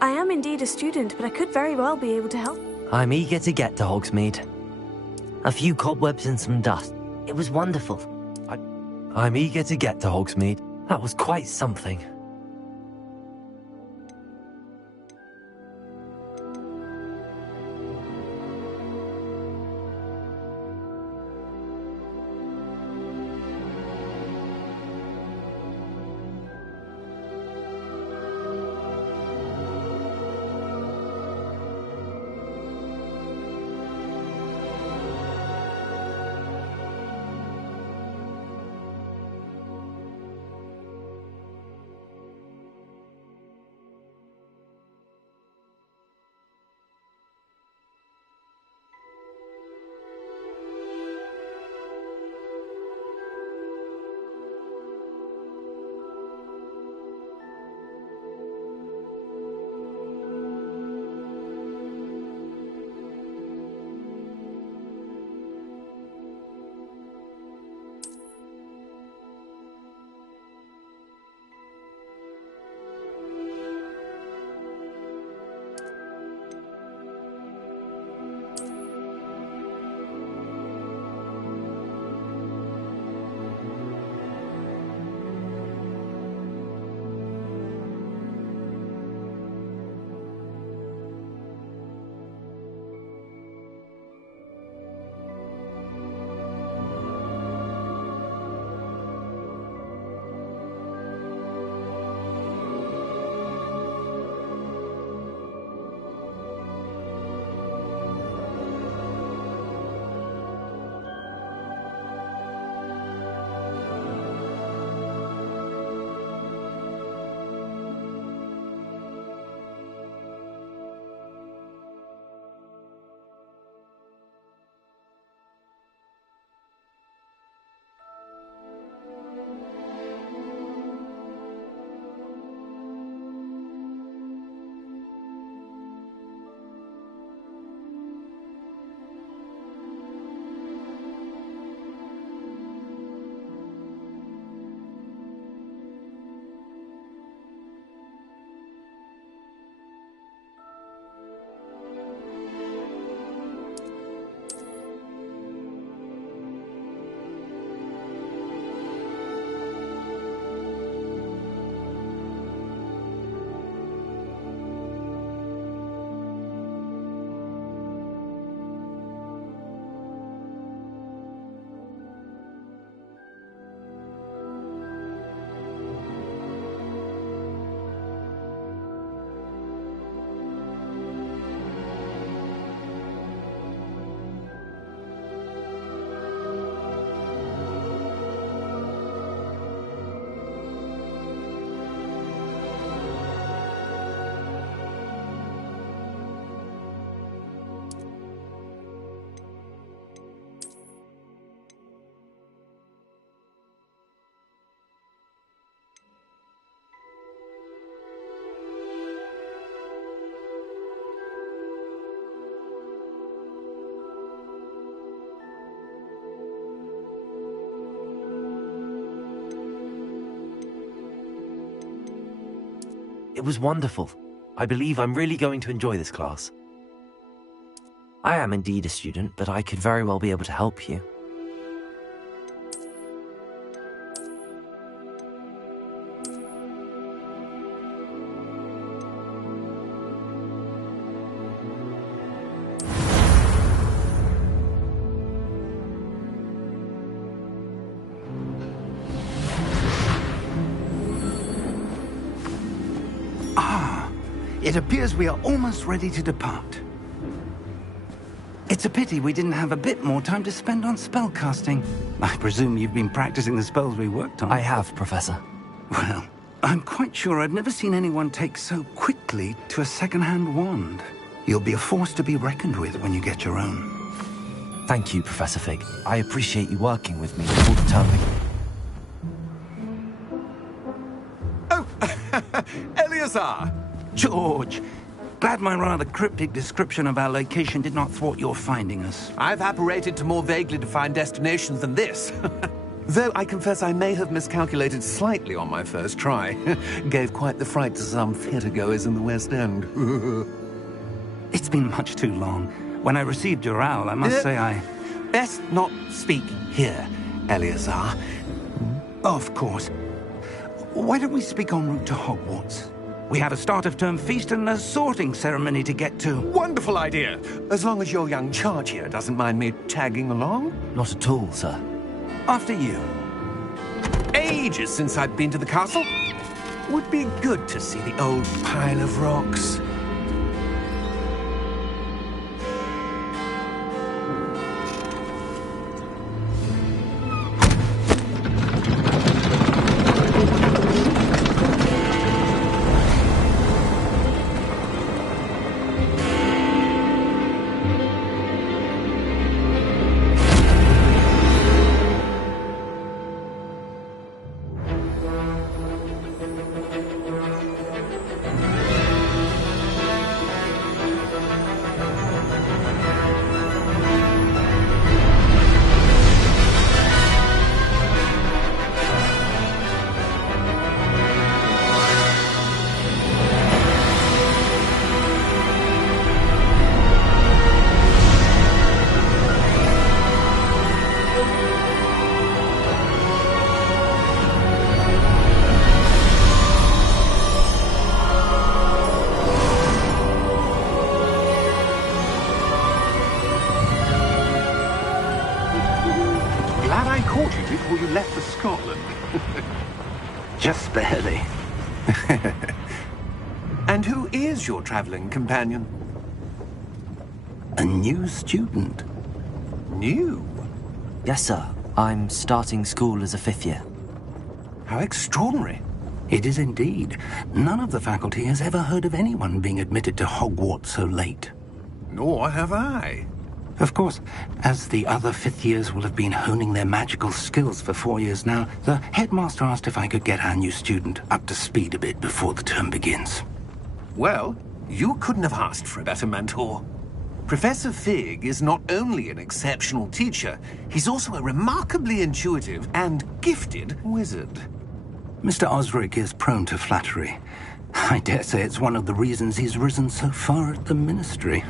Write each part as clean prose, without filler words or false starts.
I am indeed a student, but I could very well be able to help. I'm eager to get to Hogsmeade. A few cobwebs and some dust. It was wonderful. I'm eager to get to Hogsmeade. That was quite something. It was wonderful. I believe I'm really going to enjoy this class. I am indeed a student, but I could very well be able to help you. It appears we are almost ready to depart. It's a pity we didn't have a bit more time to spend on spellcasting. I presume you've been practicing the spells we worked on. I have, Professor. Well, I'm quite sure I've never seen anyone take so quickly to a second-hand wand. You'll be a force to be reckoned with when you get your own. Thank you, Professor Fig. I appreciate you working with me all the time. Oh, Eleazar! George, glad my rather cryptic description of our location did not thwart your finding us. I've apparated to more vaguely defined destinations than this. Though I confess I may have miscalculated slightly on my first try. Gave quite the fright to some theatre-goers in the West End. It's been much too long. When I received your owl, I must say I... Best not speak here, Eleazar. Of course. Why don't we speak en route to Hogwarts? We have a start-of-term feast and a sorting ceremony to get to. Wonderful idea! As long as your young charge here doesn't mind me tagging along. Not at all, sir. After you. Ages since I'd been to the castle. Would be good to see the old pile of rocks. Before you left for Scotland. Just barely. And who is your traveling companion? A new student. New? Yes, sir. I'm starting school as a 5th year. How extraordinary. It is indeed. None of the faculty has ever heard of anyone being admitted to Hogwarts so late. Nor have I. Of course, as the other 5th years will have been honing their magical skills for 4 years now, the headmaster asked if I could get our new student up to speed a bit before the term begins. Well, you couldn't have asked for a better mentor. Professor Fig is not only an exceptional teacher, he's also a remarkably intuitive and gifted wizard. Mr. Osric is prone to flattery. I dare say it's one of the reasons he's risen so far at the Ministry.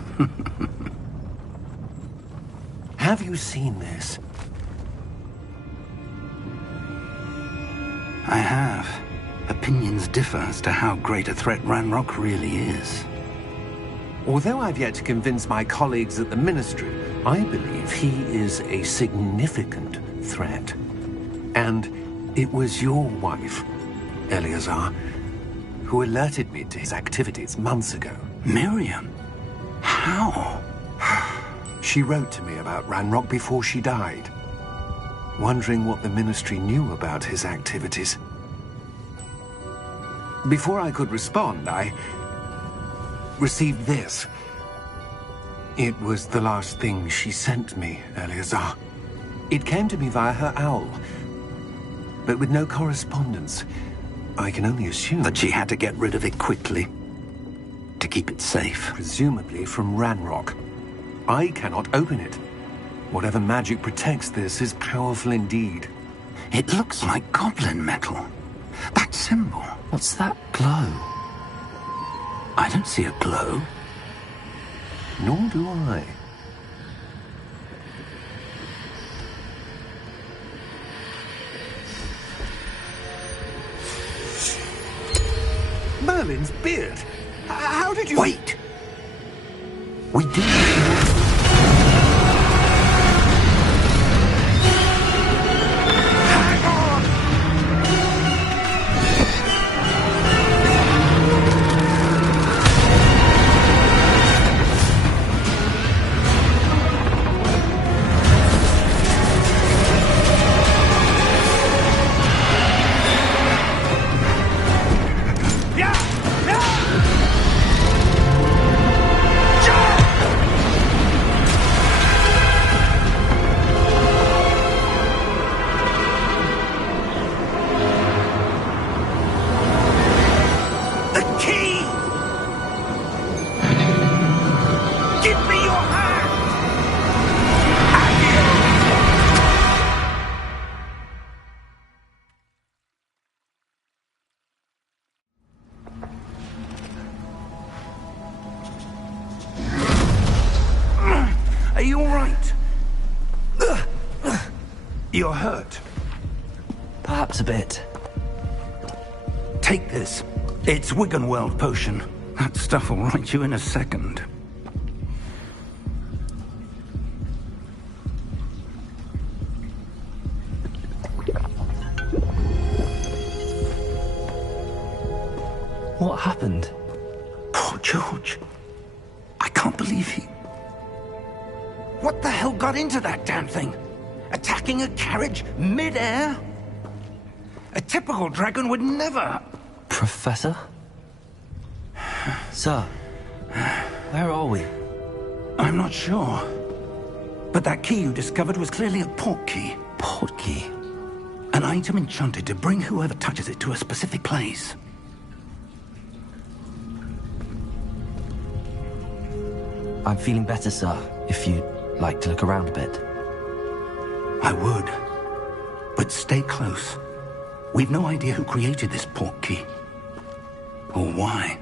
Have you seen this? I have. Opinions differ as to how great a threat Ranrock really is. Although I've yet to convince my colleagues at the Ministry, I believe he is a significant threat. And it was your wife, Eleazar, who alerted me to his activities months ago. Miriam? How? She wrote to me about Ranrock before she died, wondering what the Ministry knew about his activities. Before I could respond, I received this. It was the last thing she sent me, Eleazar. It came to me via her owl, but with no correspondence. I can only assume that she had to get rid of it quickly, to keep it safe. Presumably from Ranrock. I cannot open it. Whatever magic protects this is powerful indeed. It looks like goblin metal. That symbol. What's that glow? I don't see a glow. Nor do I. Merlin's beard. How did you... Wait! We did... You're hurt. Perhaps a bit. Take this. It's Wiggenweld potion. That stuff will right you in a second. What happened? Poor George. I can't believe he... What the hell got into that damn thing? Attacking a carriage mid-air? A typical dragon would never... Professor? Sir, where are we? I'm not sure. But that key you discovered was clearly a port key. Port key? An item enchanted to bring whoever touches it to a specific place. I'm feeling better, sir, if you'd like to look around a bit. I would. But stay close. We've no idea who created this port key. Or why.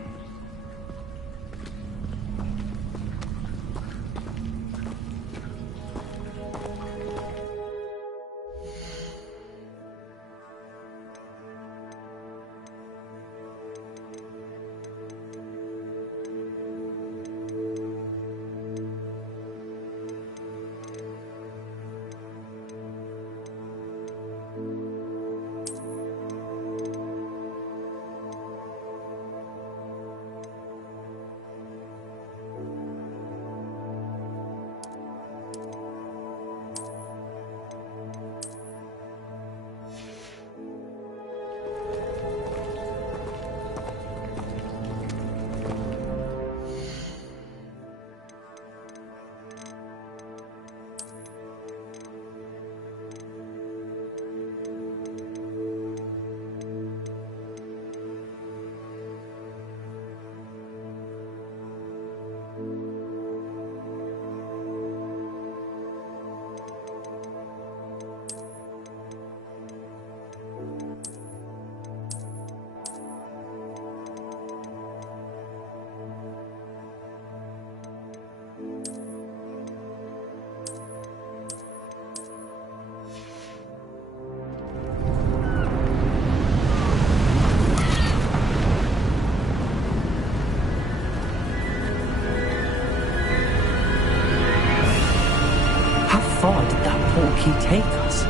Take us?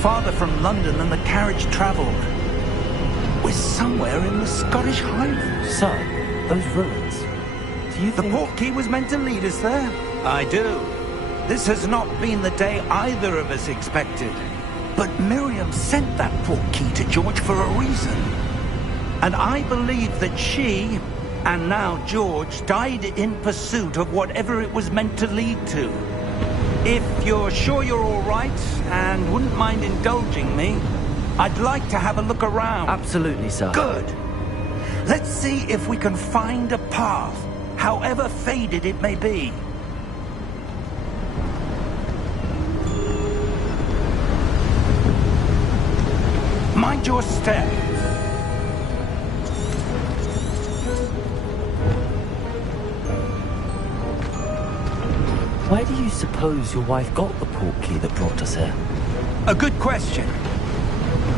Farther from London than the carriage travelled. We're somewhere in the Scottish Highlands. Sir, those ruins. Do you think... The port key was meant to lead us there? I do. This has not been the day either of us expected. But Miriam sent that port key to George for a reason. And I believe that she, and now George, died in pursuit of whatever it was meant to lead to. If you're sure you're all right, and wouldn't mind indulging me, I'd like to have a look around. Absolutely, sir. Good. Let's see if we can find a path, however faded it may be. Mind your step. Where do you suppose your wife got the port key that brought us here? A good question.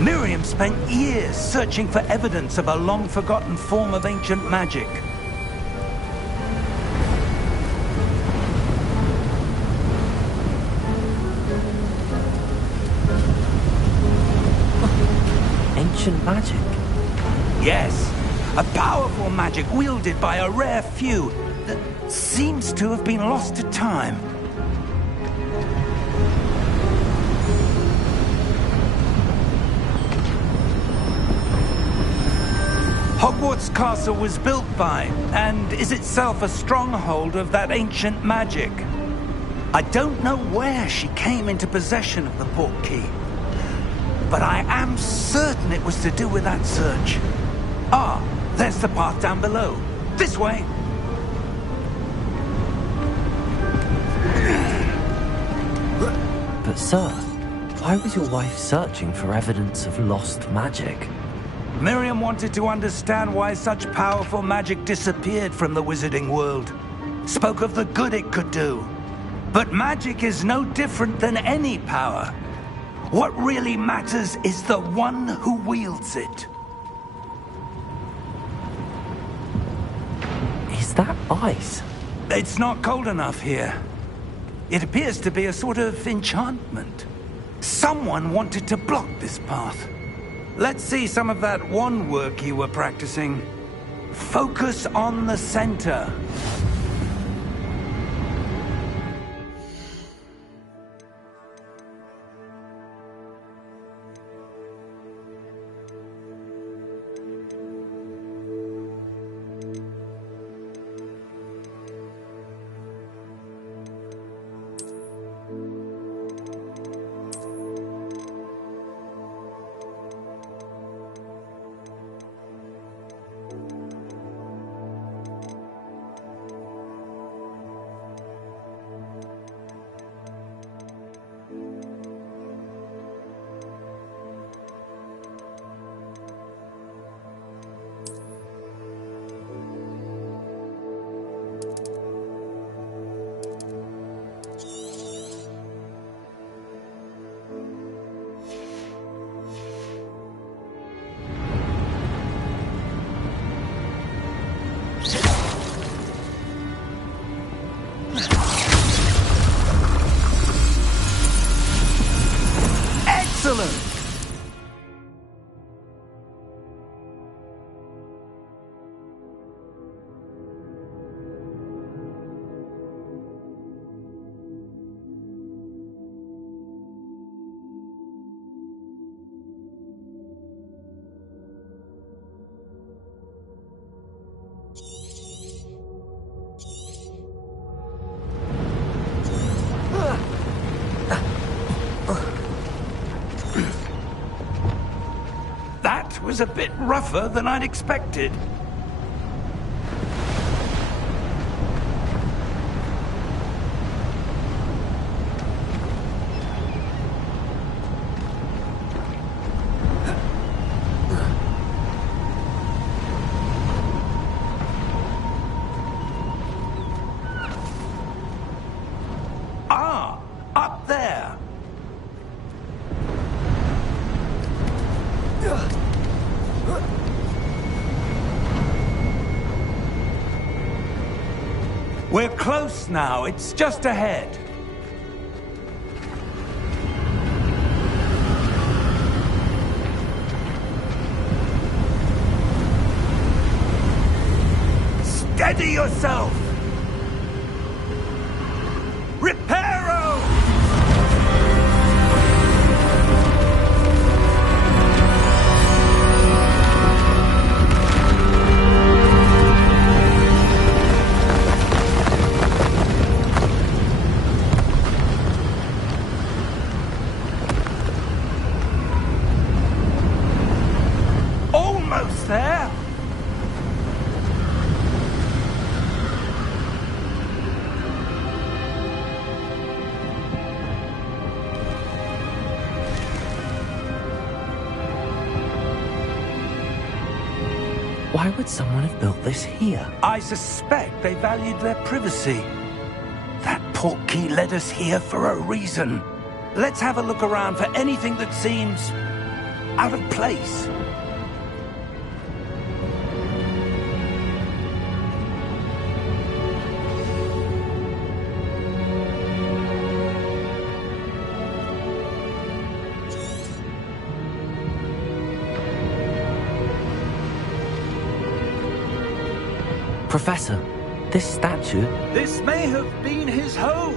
Miriam spent years searching for evidence of a long-forgotten form of ancient magic. Ancient magic? Yes, a powerful magic wielded by a rare few that seems to have been lost to time. Hogwarts Castle was built by, and is itself a stronghold of that ancient magic. I don't know where she came into possession of the port key, but I am certain it was to do with that search. Ah, there's the path down below. This way. But sir, why was your wife searching for evidence of lost magic? Miriam wanted to understand why such powerful magic disappeared from the wizarding world. Spoke of the good it could do. But magic is no different than any power. What really matters is the one who wields it. Is that ice? It's not cold enough here. It appears to be a sort of enchantment. Someone wanted to block this path. Let's see some of that wand work you were practicing. Focus on the center. Excellent! That was a bit rougher than I'd expected. Ah, up there. We're close now. It's just ahead. Steady yourself! Reparo! Almost there! Why would someone have built this here? I suspect they valued their privacy. That portkey led us here for a reason. Let's have a look around for anything that seems out of place. Professor, this statue... This may have been his home.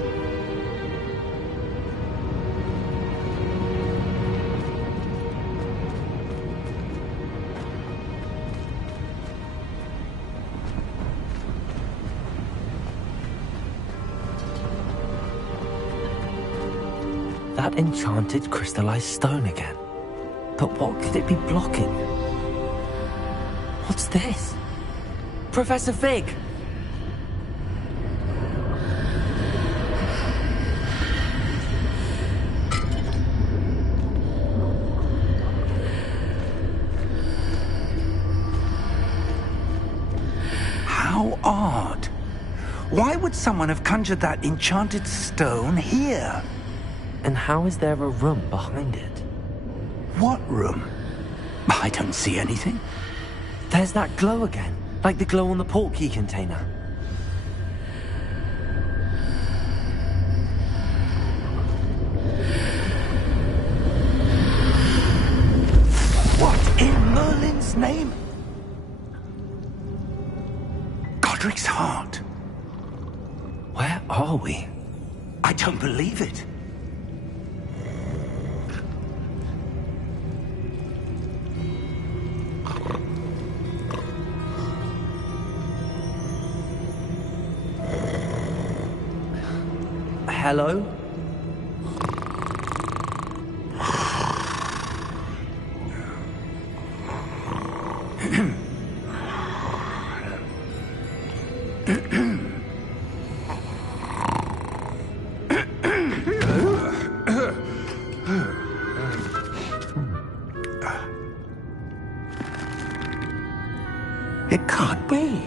That enchanted crystallized stone again. But what could it be blocking? What's this? Professor Fig! How odd. Why would someone have conjured that enchanted stone here? And how is there a room behind it? What room? I don't see anything. There's that glow again, like the glow on the portkey container. What in Merlin's name? Godric's heart. Where are we? I don't believe it. Hello? It can't be.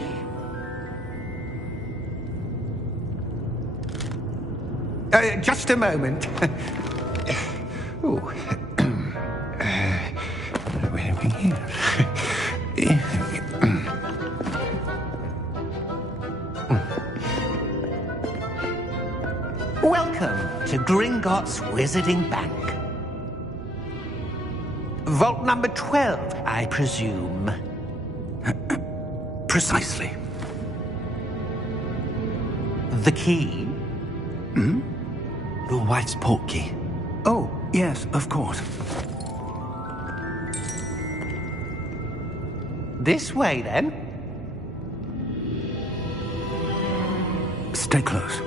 Just a moment. Oh. Where are we here? Welcome to Gringotts Wizarding Bank. Vault number 12, I presume. Precisely. The key? Your wife's portkey. Oh, yes, of course. This way, then. Stay close.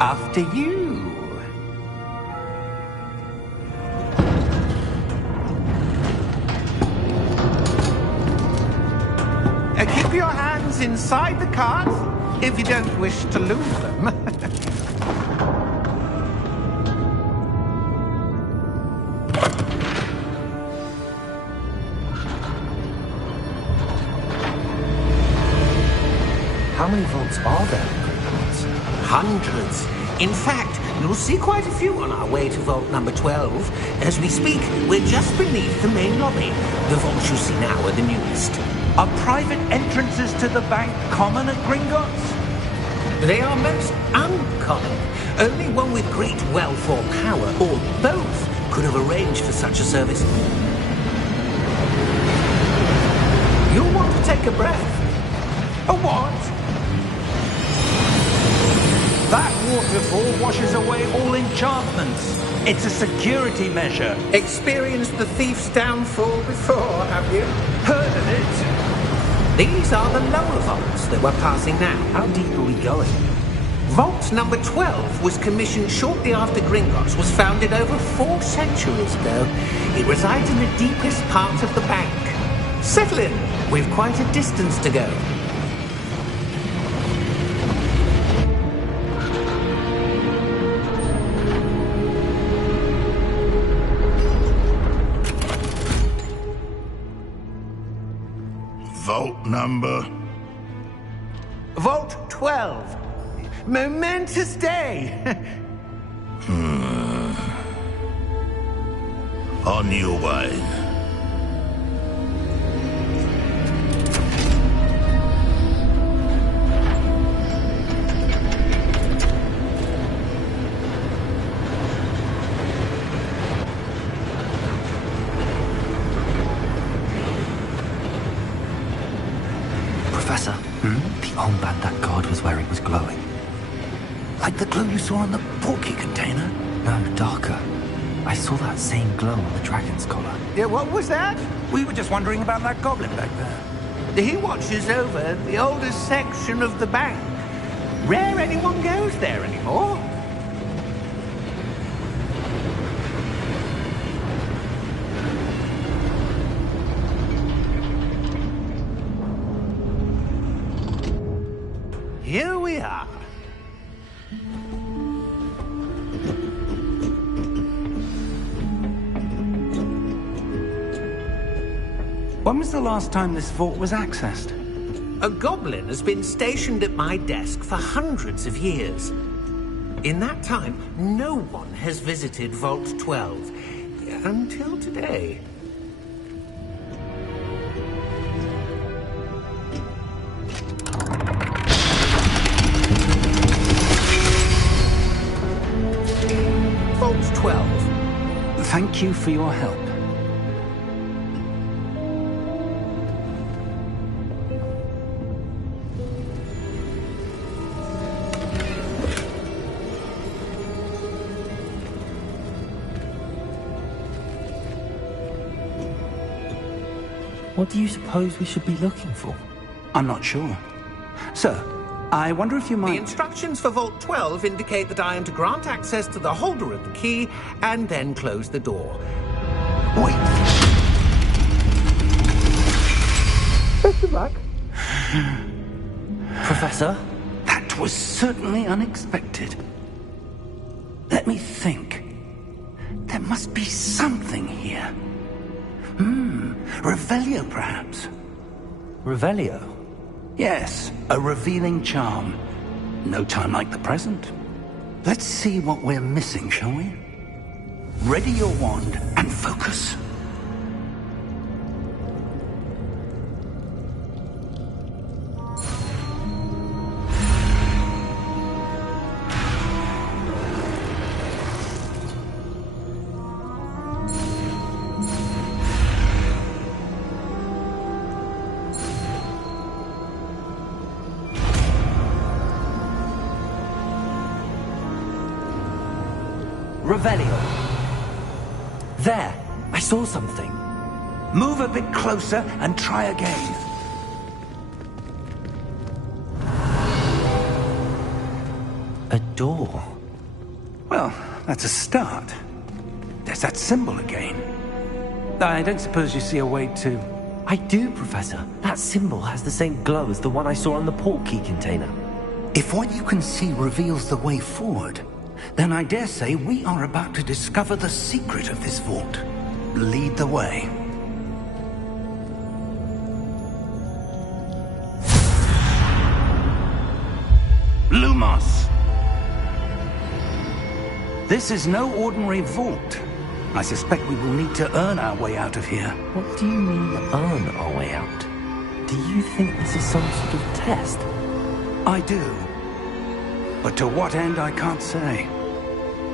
After you. Keep your hands inside the cart if you don't wish to lose them. How many vaults are there? Hundreds. In fact, you'll see quite a few on our way to vault number 12. As we speak, we're just beneath the main lobby. The vaults you see now are the newest. Are private entrances to the bank common at Gringotts? They are most uncommon. Only one with great wealth or power, or both, could have arranged for such a service. You'll want to take a breath. A what? That waterfall washes away all enchantments. It's a security measure. Experienced the thief's downfall before, have you? Heard of it? These are the lower vaults that we're passing now. How deep are we going? Vault number 12 was commissioned shortly after Gringotts was founded over 4 centuries ago. It resides in the deepest part of the bank. Settle in. We've quite a distance to go. Vault number? Vault 12. Momentous day. On your way. Professor, the armband that guard was wearing was glowing. Like the glow you saw on the portkey container? No, darker. I saw that same glow on the dragon's collar. Yeah, what was that? We were just wondering about that goblin back there. He watches over the oldest section of the bank. Rare anyone goes there anymore. Here we are. When was the last time this vault was accessed? A goblin has been stationed at my desk for hundreds of years. In that time, no one has visited Vault 12. Until today. Vault 12. Thank you for your help. What do you suppose we should be looking for? I'm not sure. Sir, I wonder if you The might... instructions for Vault 12 indicate that I am to grant access to the holder of the key and then close the door. Wait! Best of luck. Professor? That was certainly unexpected. Let me think. There must be something here. Revelio, perhaps? Revelio? Yes, a revealing charm. No time like the present. Let's see what we're missing, shall we? Ready your wand and focus. Revelio. There! I saw something. Move a bit closer and try again. A door. Well, that's a start. There's that symbol again. I don't suppose you see a way to... I do, Professor. That symbol has the same glow as the one I saw on the port key container. If what you can see reveals the way forward, then I dare say we are about to discover the secret of this vault. Lead the way. Lumos! This is no ordinary vault. I suspect we will need to earn our way out of here. What do you mean, earn our way out? Do you think this is some sort of test? I do. But to what end, I can't say.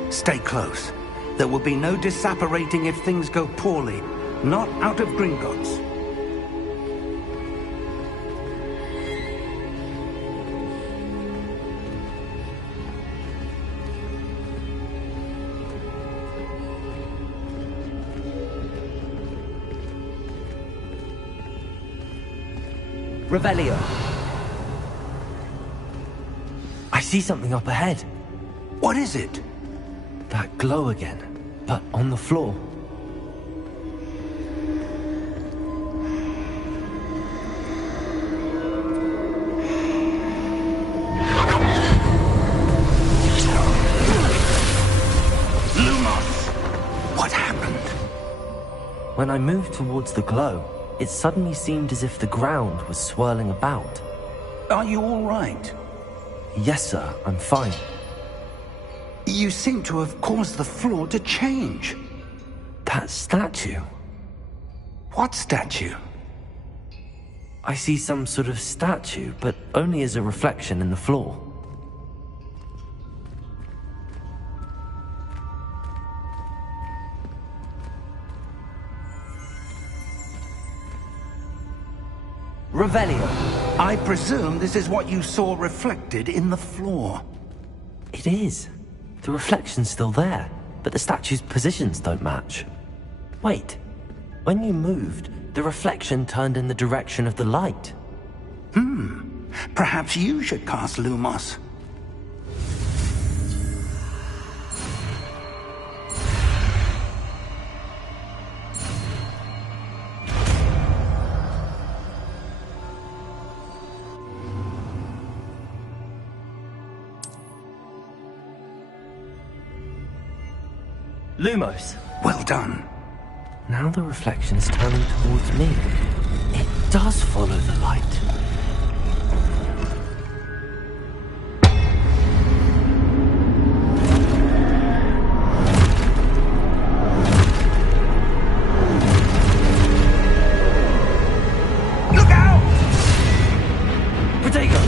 Stay close. There will be no disapparating if things go poorly. Not out of Gringotts. Revelio. I see something up ahead. What is it? That glow again, but on the floor. Lumos! What happened? When I moved towards the glow, it suddenly seemed as if the ground was swirling about. Are you all right? Yes, sir, I'm fine. You seem to have caused the floor to change. That statue. What statue? I see some sort of statue, but only as a reflection in the floor. Revelio. I presume this is what you saw reflected in the floor. It is. The reflection's still there, but the statue's positions don't match. Wait. When you moved, the reflection turned in the direction of the light. Perhaps you should cast Lumos. Lumos. Well done. Now the reflection is turning towards me. It does follow the light. Look out! Protego!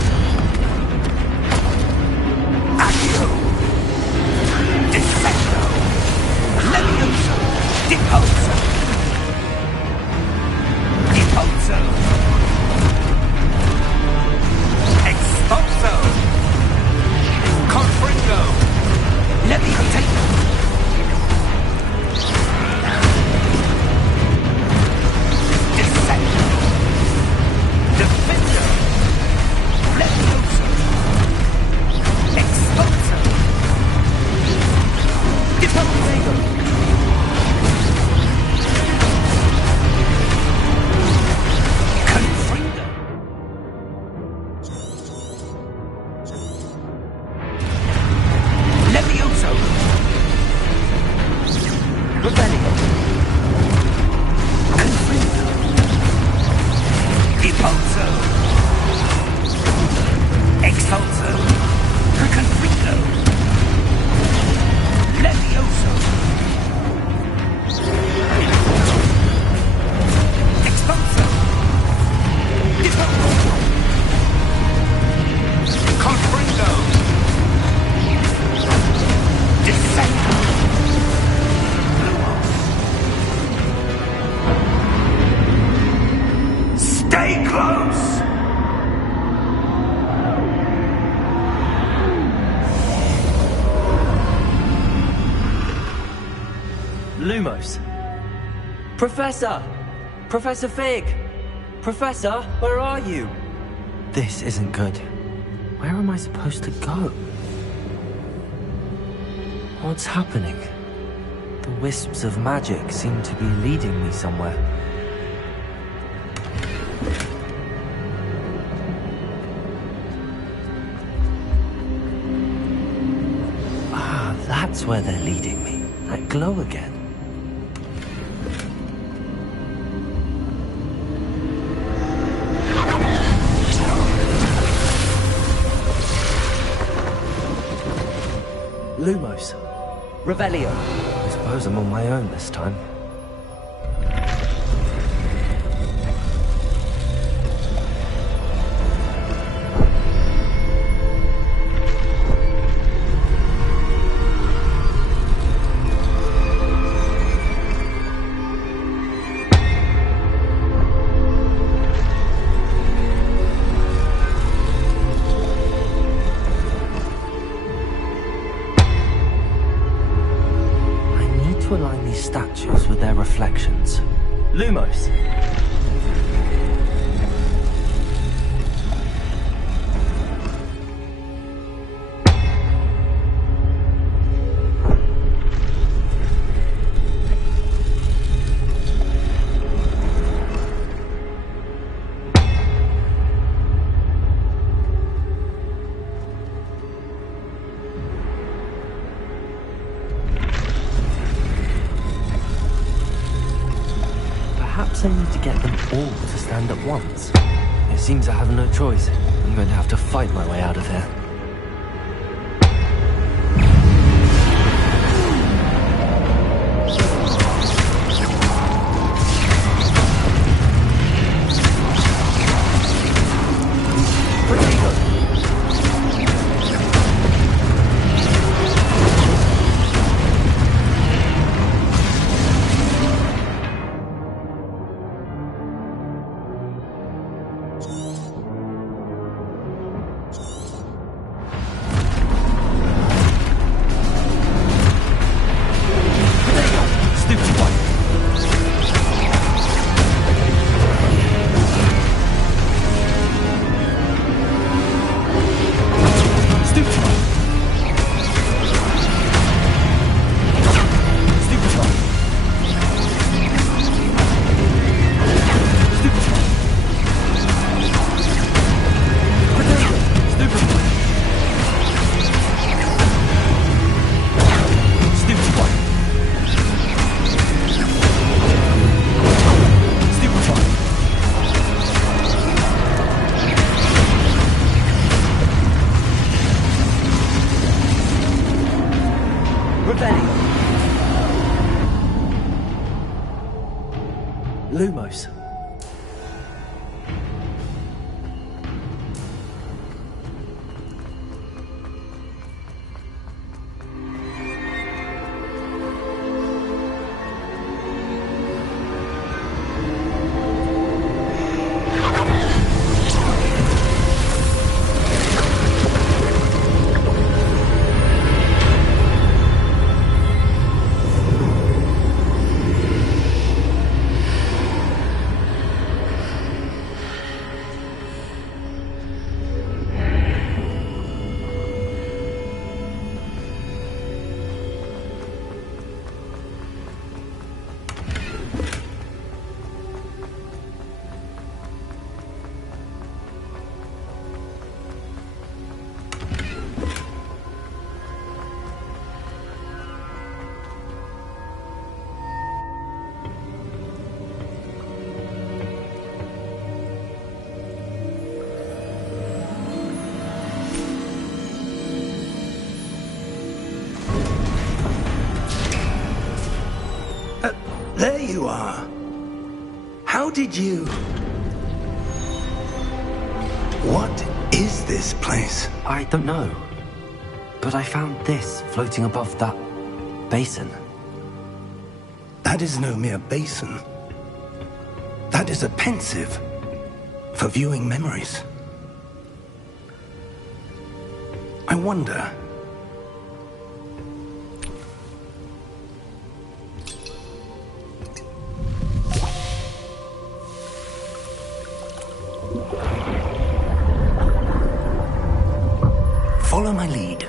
Accio! Defendo! Levioso! Deposo! Deposo! Expulso! Confringo! Leviotato! Descendo! Defendo! Levioso! Expulso! Deposo! Confringo! Levioso! Rebellion! Confringo! Deposo! Expulso! Confringo! Levioso! Expulso! Deposo! Confringo! Descendo! Stay close! Lumos! Professor! Professor Fig! Professor, where are you? This isn't good. Where am I supposed to go? What's happening? The wisps of magic seem to be leading me somewhere. Ah, that's where they're leading me. That glow again. Lumos. Revelio. I suppose I'm on my own this time. To align these statues with their reflections. Lumos! Perhaps I need to get them all to stand at once. It seems I have no choice. I'm going to have to fight my way out of here. Lumos. There you are. How did you... What is this place? I don't know. But I found this floating above that basin. That is no mere basin. That is a pensive for viewing memories. I wonder... Follow my lead.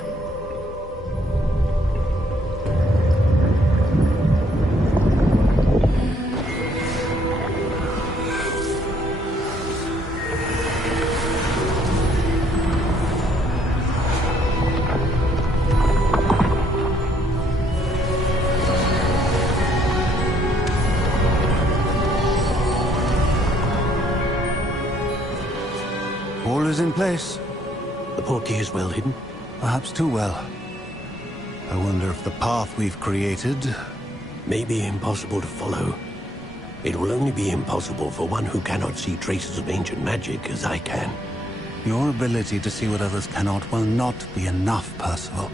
All is in place. The portkey is well hidden. Perhaps too well. I wonder if the path we've created... May be impossible to follow. It will only be impossible for one who cannot see traces of ancient magic as I can. Your ability to see what others cannot will not be enough, Percival.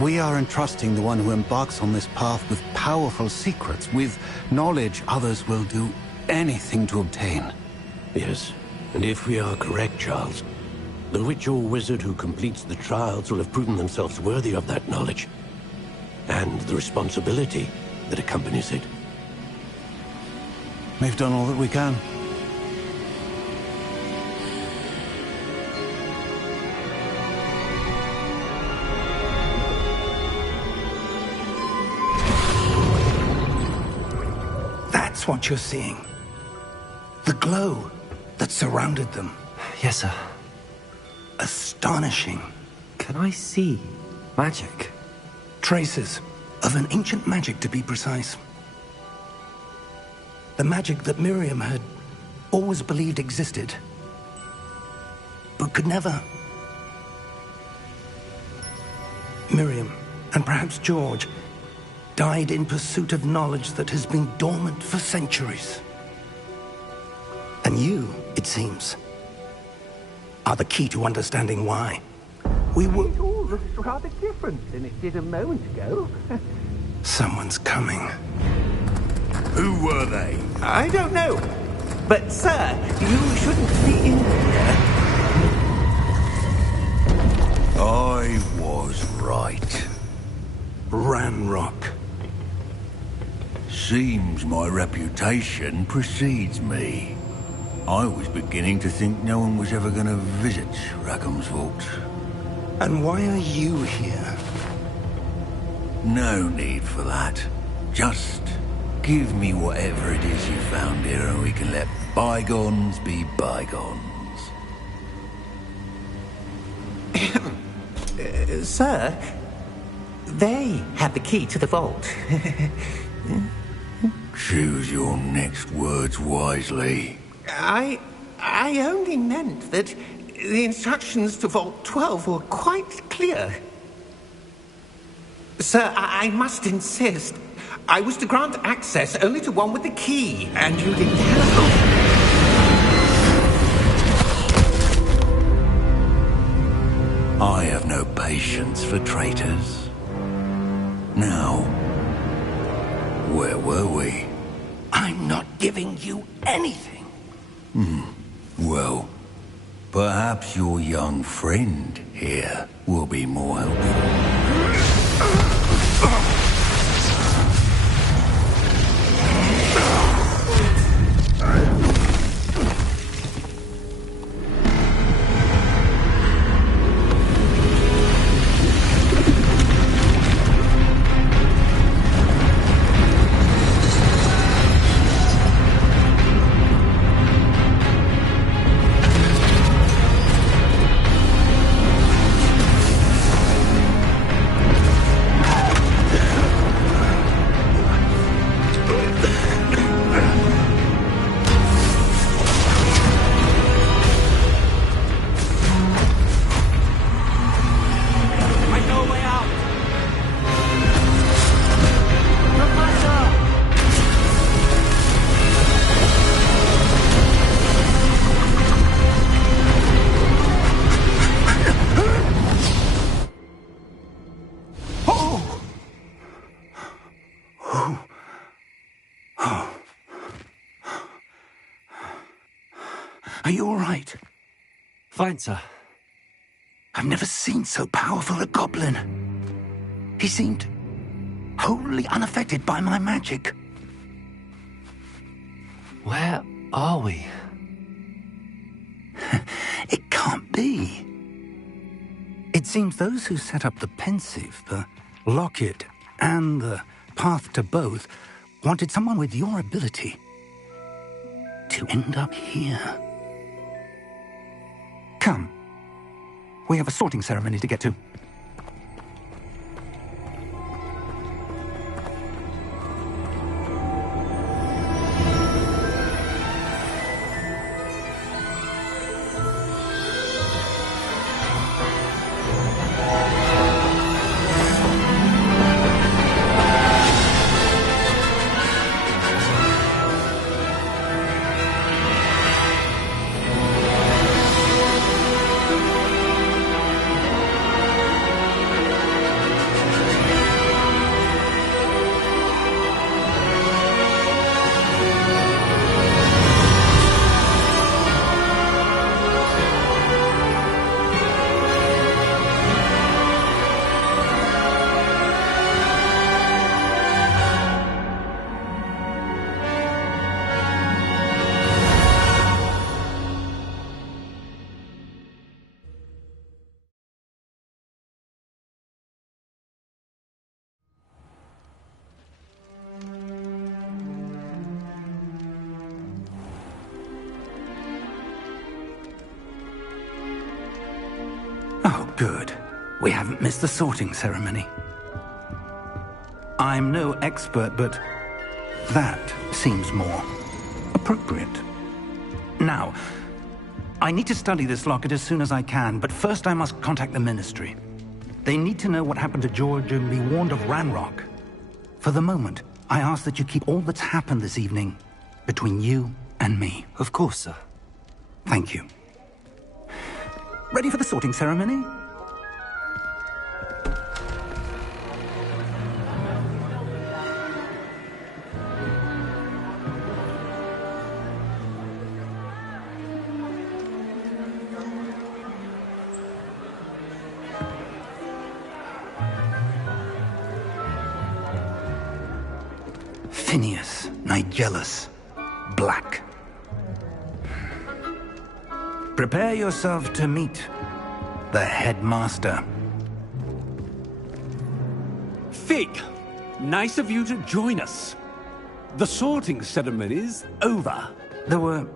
We are entrusting the one who embarks on this path with powerful secrets, with knowledge others will do anything to obtain. Yes, and if we are correct, Charles, the witch or wizard who completes the trials will have proven themselves worthy of that knowledge, and the responsibility that accompanies it. We've done all that we can. That's what you're seeing. The glow that surrounded them. Yes, sir. Astonishing. Can I see magic? Traces of an ancient magic, to be precise. The magic that Miriam had always believed existed, but could never. Miriam, and perhaps George, died in pursuit of knowledge that has been dormant for centuries. And you, it seems, are the key to understanding why. It all looks rather different than it did a moment ago. Someone's coming. Who were they? I don't know. But, sir, you shouldn't be in here. I was right. Ranrock. Seems my reputation precedes me. I was beginning to think no one was ever going to visit Rackham's vault. And why are you here? No need for that. Just give me whatever it is you found here and we can let bygones be bygones. Sir, they have the key to the vault. Choose your next words wisely. I only meant that the instructions to Vault 12 were quite clear. Sir, I must insist. I was to grant access only to one with the key, and you didn't have... I have no patience for traitors. Now, where were we? I'm not giving you anything. Well, perhaps your young friend here will be more helpful. Are you all right? Fine, sir. I've never seen so powerful a goblin. He seemed wholly unaffected by my magic. Where are we? It can't be. It seems those who set up the pensive, the locket, and the path to both wanted someone with your ability to end up here. Come. We have a sorting ceremony to get to. Oh, good. We haven't missed the sorting ceremony. I'm no expert, but that seems more appropriate. Now, I need to study this locket as soon as I can, but first I must contact the Ministry. They need to know what happened to George and be warned of Ranrock. For the moment, I ask that you keep all that's happened this evening between you and me. Of course, sir. Thank you. Ready for the sorting ceremony? Phineas, Nigellus, Black. Prepare yourself to meet the headmaster. Fig, nice of you to join us. The sorting ceremony's over. There were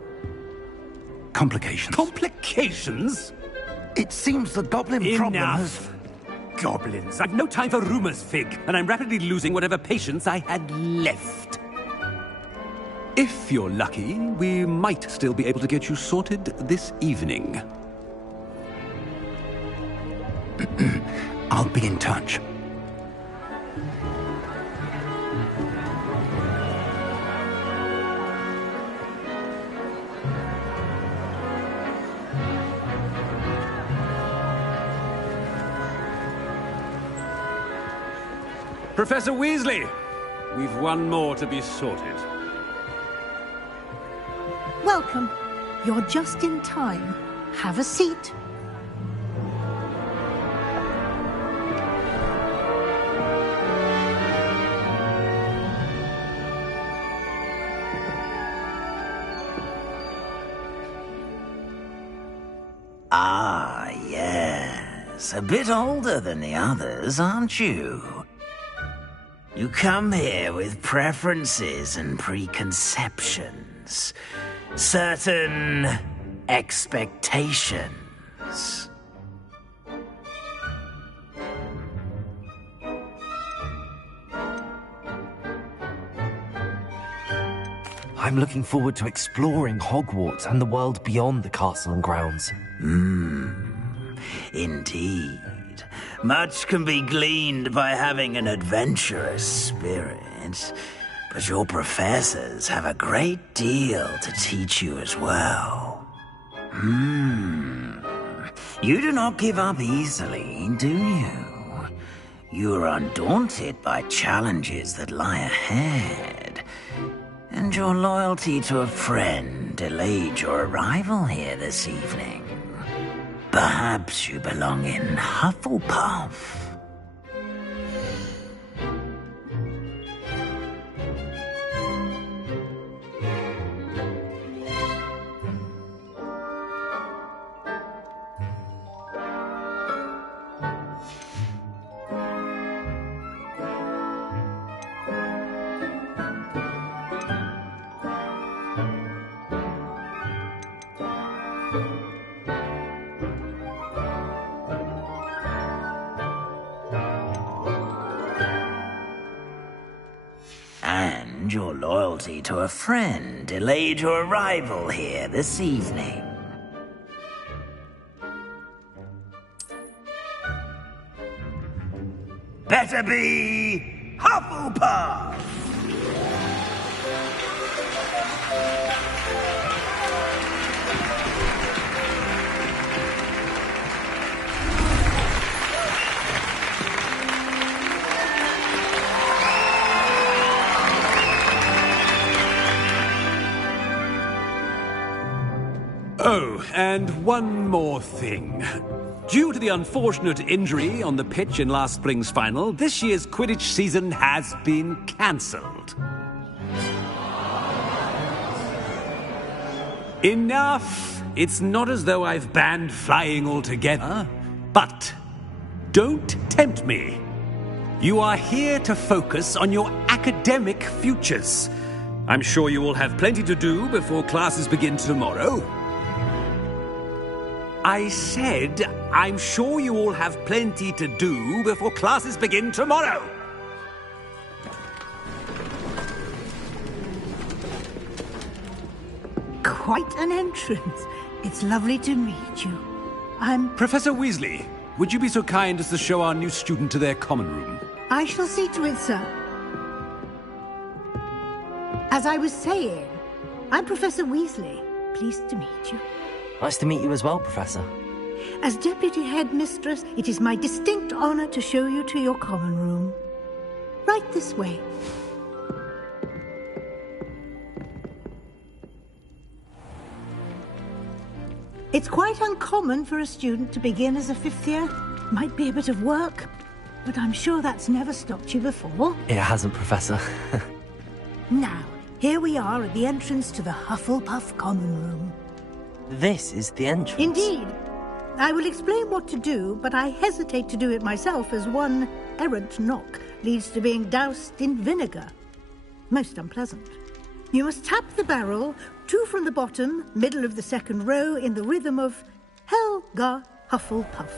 complications. Complications? It seems the goblin problem has... Enough! Goblins. I've no time for rumors, Fig, and I'm rapidly losing whatever patience I had left. If you're lucky, we might still be able to get you sorted this evening. I'll be in touch. Professor Weasley, we've one more to be sorted. Welcome. You're just in time. Have a seat. Ah, yes. A bit older than the others, aren't you? You come here with preferences and preconceptions. Certain expectations. I'm looking forward to exploring Hogwarts and the world beyond the castle and grounds. Indeed. Much can be gleaned by having an adventurous spirit, but your professors have a great deal to teach you as well. You do not give up easily, do you? You are undaunted by challenges that lie ahead, and your loyalty to a friend delayed your arrival here this evening. Perhaps you belong in Hufflepuff. And your loyalty to a friend delayed your arrival here this evening. Better be Hufflepuff! Oh, and one more thing. Due to the unfortunate injury on the pitch in last spring's final, this year's Quidditch season has been cancelled. Enough! It's not as though I've banned flying altogether. But don't tempt me. You are here to focus on your academic futures. I'm sure you will have plenty to do before classes begin tomorrow. I said, I'm sure you all have plenty to do before classes begin tomorrow. Quite an entrance. It's lovely to meet you. I'm... Professor Weasley, would you be so kind as to show our new student to their common room? I shall see to it, sir. As I was saying, I'm Professor Weasley. Pleased to meet you. Nice to meet you as well, Professor. As Deputy Headmistress, it is my distinct honor to show you to your common room. Right this way. It's quite uncommon for a student to begin as a fifth year. Might be a bit of work, but I'm sure that's never stopped you before. It hasn't, Professor. Now, here we are at the entrance to the Hufflepuff common room. This is the entrance. Indeed. I will explain what to do, but I hesitate to do it myself as one errant knock leads to being doused in vinegar. Most unpleasant. You must tap the barrel, 2 from the bottom, middle of the second row, in the rhythm of Helga Hufflepuff.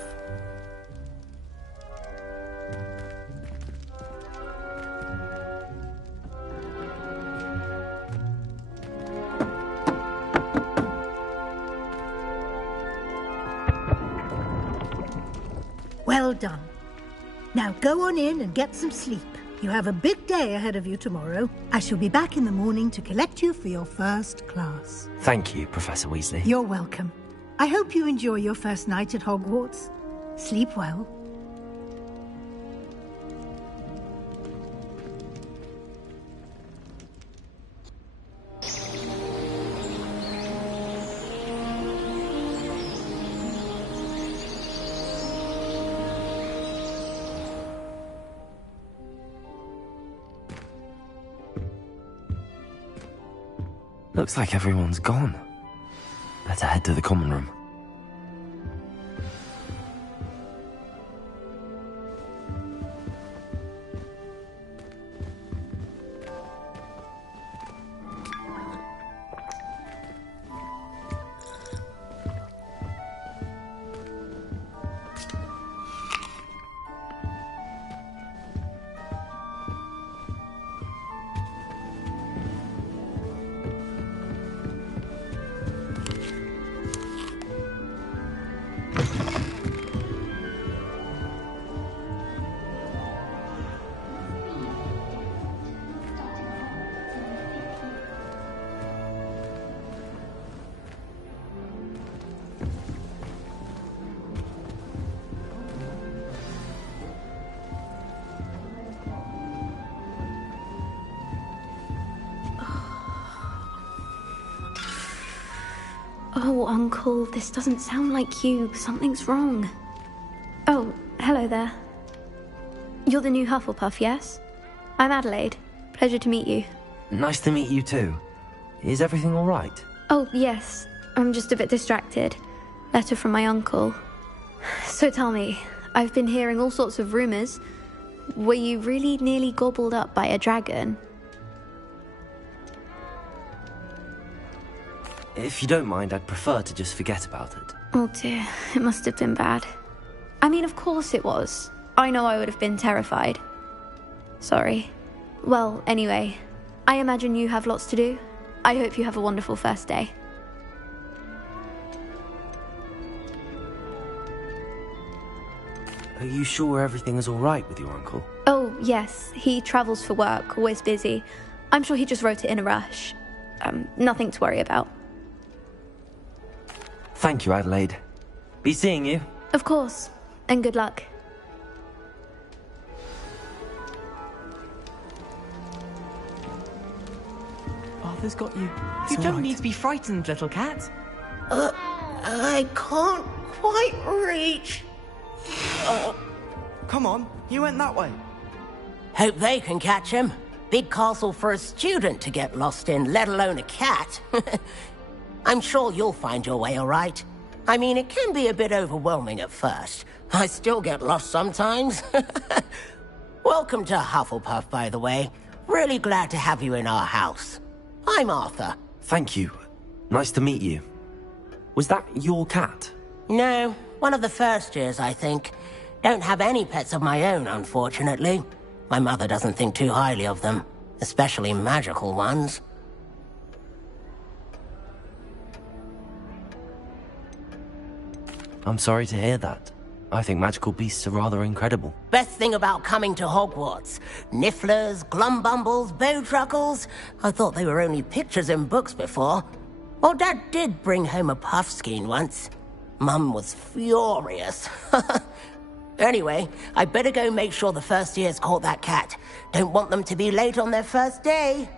Well done. Now go on in and get some sleep. You have a big day ahead of you tomorrow. I shall be back in the morning to collect you for your first class. Thank you, Professor Weasley. You're welcome. I hope you enjoy your first night at Hogwarts. Sleep well. Looks like everyone's gone. Better head to the common room. Oh, Uncle, this doesn't sound like you. Something's wrong. Oh, hello there. You're the new Hufflepuff, yes? I'm Adelaide. Pleasure to meet you. Nice to meet you too. Is everything all right? Oh, yes. I'm just a bit distracted. Letter from my uncle. So tell me, I've been hearing all sorts of rumors. Were you really nearly gobbled up by a dragon? If you don't mind, I'd prefer to just forget about it. Oh dear, it must have been bad. I mean, of course it was. I know I would have been terrified. Sorry. Well, anyway, I imagine you have lots to do. I hope you have a wonderful first day. Are you sure everything is all right with your uncle? Oh, yes. He travels for work, always busy. I'm sure he just wrote it in a rush. Nothing to worry about. Thank you, Adelaide. Be seeing you. Of course. And good luck. Arthur's got you. You don't need to be frightened, little cat. I can't quite reach. Come on, you went that way. Hope they can catch him. Big castle for a student to get lost in, let alone a cat. I'm sure you'll find your way all right. I mean, it can be a bit overwhelming at first. I still get lost sometimes. Welcome to Hufflepuff, by the way. Really glad to have you in our house. I'm Arthur. Thank you. Nice to meet you. Was that your cat? No, one of the first years, I think. Don't have any pets of my own, unfortunately. My mother doesn't think too highly of them, especially magical ones. I'm sorry to hear that. I think magical beasts are rather incredible. Best thing about coming to Hogwarts. Nifflers, glumbumbles, bowtruckles. I thought they were only pictures in books before. Well, Dad did bring home a puffskein once. Mum was furious. Anyway, I better go make sure the first years caught that cat. Don't want them to be late on their first day.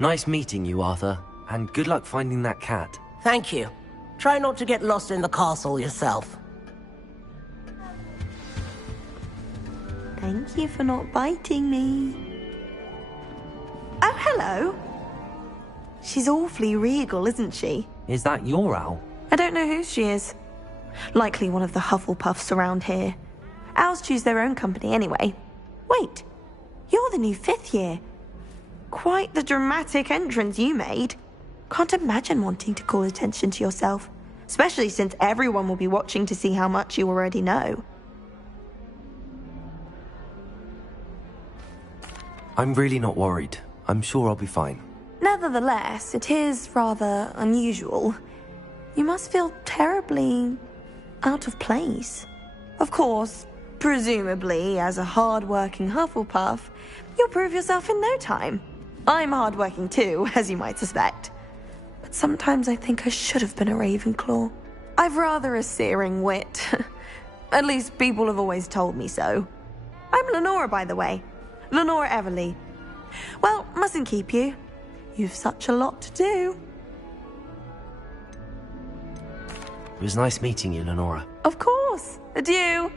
Nice meeting you, Arthur. And good luck finding that cat. Thank you. Try not to get lost in the castle yourself. Thank you for not biting me. Oh, hello. She's awfully regal, isn't she? Is that your owl? I don't know who she is. Likely one of the Hufflepuffs around here. Owls choose their own company anyway. Wait, you're the new 5th year. Quite the dramatic entrance you made. Can't imagine wanting to call attention to yourself, especially since everyone will be watching to see how much you already know. I'm really not worried. I'm sure I'll be fine. Nevertheless, it is rather unusual. You must feel terribly out of place. Of course, presumably, as a hard-working Hufflepuff, you'll prove yourself in no time. I'm hard-working too, as you might suspect. But sometimes I think I should have been a Ravenclaw. I've rather a searing wit. At least people have always told me so. I'm Lenora, by the way. Lenora Everly. Well, mustn't keep you. You've such a lot to do. It was nice meeting you, Lenora. Of course. Adieu.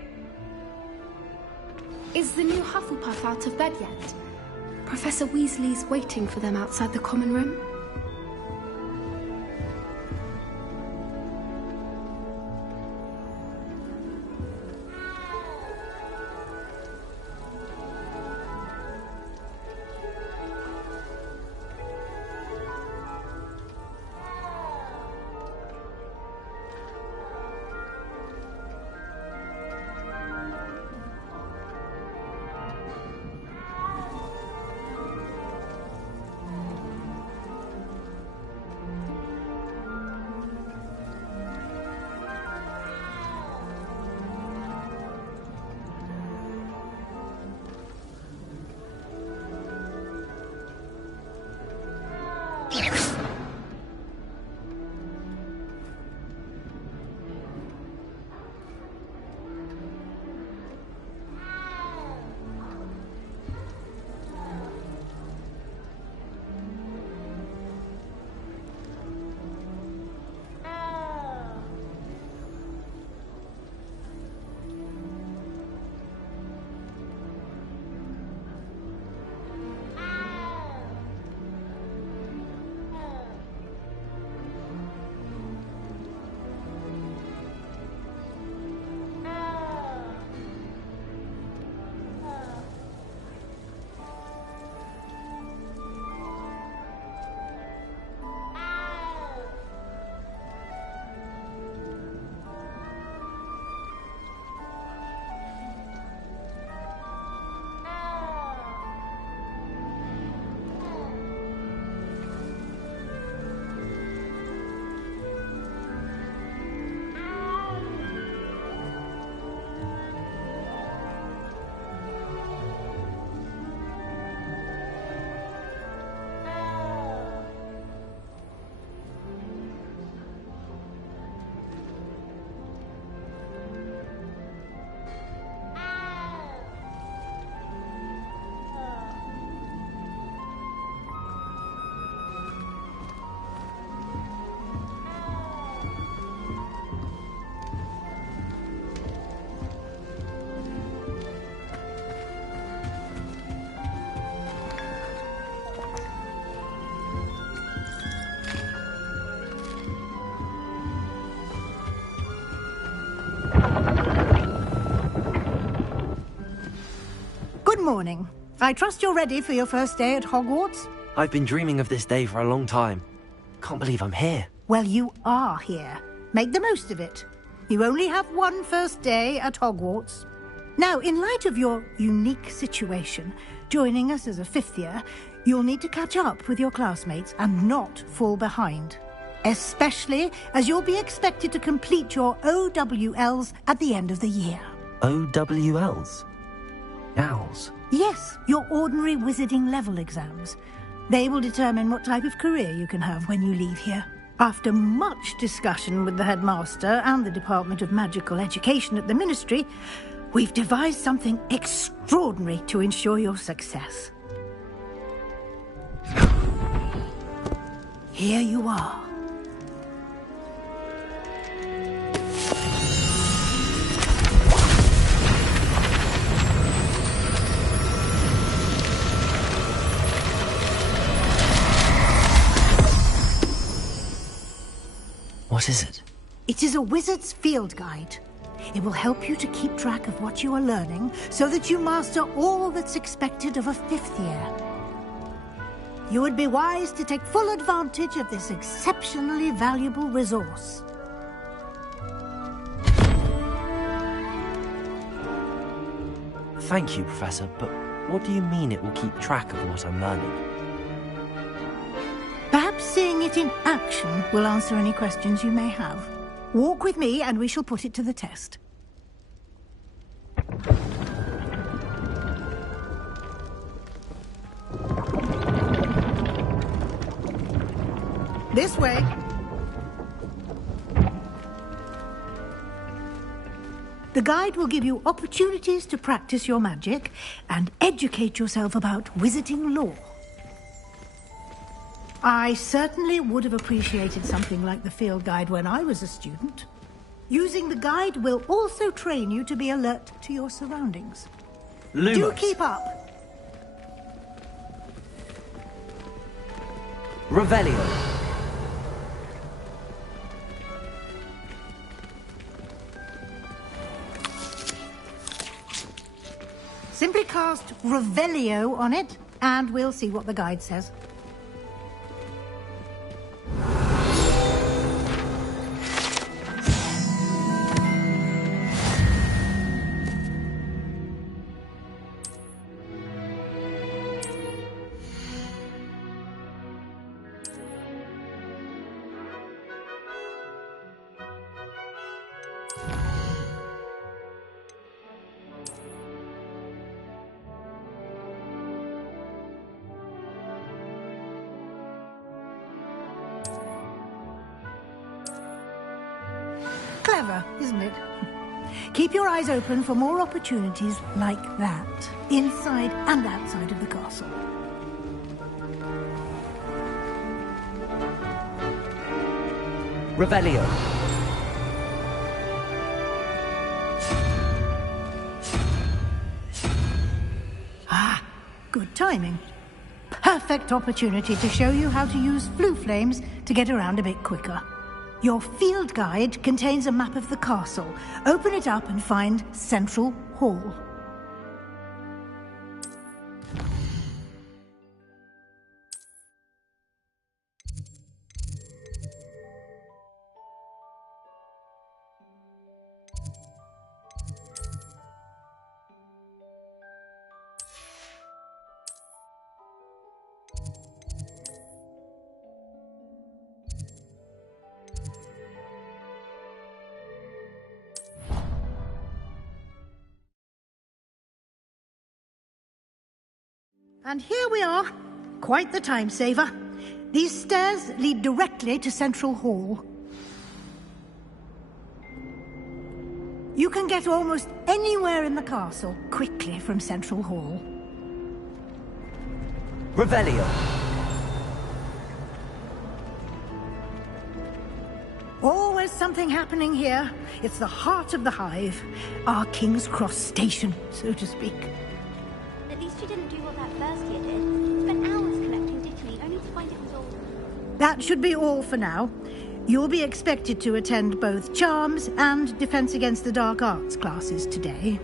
Is the new Hufflepuff out of bed yet? Professor Weasley's waiting for them outside the common room. Good morning. I trust you're ready for your first day at Hogwarts? I've been dreaming of this day for a long time. Can't believe I'm here. Well, you are here. Make the most of it. You only have one first day at Hogwarts. Now, in light of your unique situation, joining us as a fifth year, you'll need to catch up with your classmates and not fall behind. Especially as you'll be expected to complete your OWLs at the end of the year. OWLs? Owls? Yes, your ordinary wizarding level exams. They will determine what type of career you can have when you leave here. After much discussion with the headmaster and the Department of Magical Education at the Ministry, we've devised something extraordinary to ensure your success. Here you are. What is it? It is a wizard's field guide. It will help you to keep track of what you are learning so that you master all that's expected of a fifth year. You would be wise to take full advantage of this exceptionally valuable resource. Thank you, Professor, but what do you mean it will keep track of what I'm learning? Perhaps seeing it in action will answer any questions you may have. Walk with me and we shall put it to the test. This way. The guide will give you opportunities to practice your magic and educate yourself about wizarding lore. I certainly would have appreciated something like the field guide when I was a student. Using the guide will also train you to be alert to your surroundings. Lumos. Do keep up. Revelio. Simply cast Revelio on it, and we'll see what the guide says. Clever, isn't it? Keep your eyes open for more opportunities like that, inside and outside of the castle. Revelio. Ah, good timing. Perfect opportunity to show you how to use flue flames to get around a bit quicker. Your field guide contains a map of the castle. Open it up and find Central Hall. And here we are. Quite the time saver. These stairs lead directly to Central Hall. You can get almost anywhere in the castle quickly from Central Hall. Revelio. Always something happening here. It's the heart of the hive. Our King's Cross station, so to speak. At least you didn't do what that first year did. Spent hours collecting Dittany, only to find it was all... That should be all for now. You'll be expected to attend both Charms and Defense Against the Dark Arts classes today.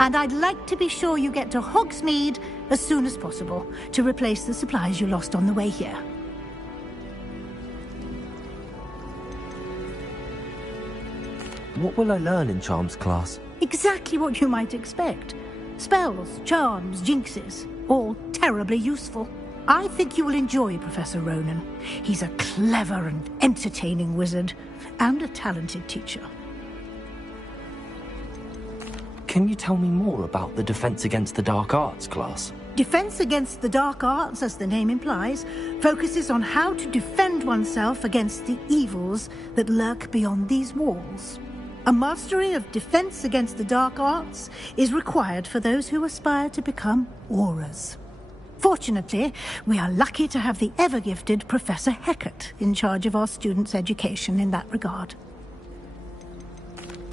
And I'd like to be sure you get to Hogsmeade as soon as possible to replace the supplies you lost on the way here. What will I learn in Charms class? Exactly what you might expect. Spells, charms, jinxes, all terribly useful. I think you will enjoy Professor Ronan. He's a clever and entertaining wizard, and a talented teacher. Can you tell me more about the Defense Against the Dark Arts class? Defense Against the Dark Arts, as the name implies, focuses on how to defend oneself against the evils that lurk beyond these walls. A mastery of Defense Against the Dark Arts is required for those who aspire to become auras. Fortunately, we are lucky to have the ever-gifted Professor Hecat in charge of our students' education in that regard.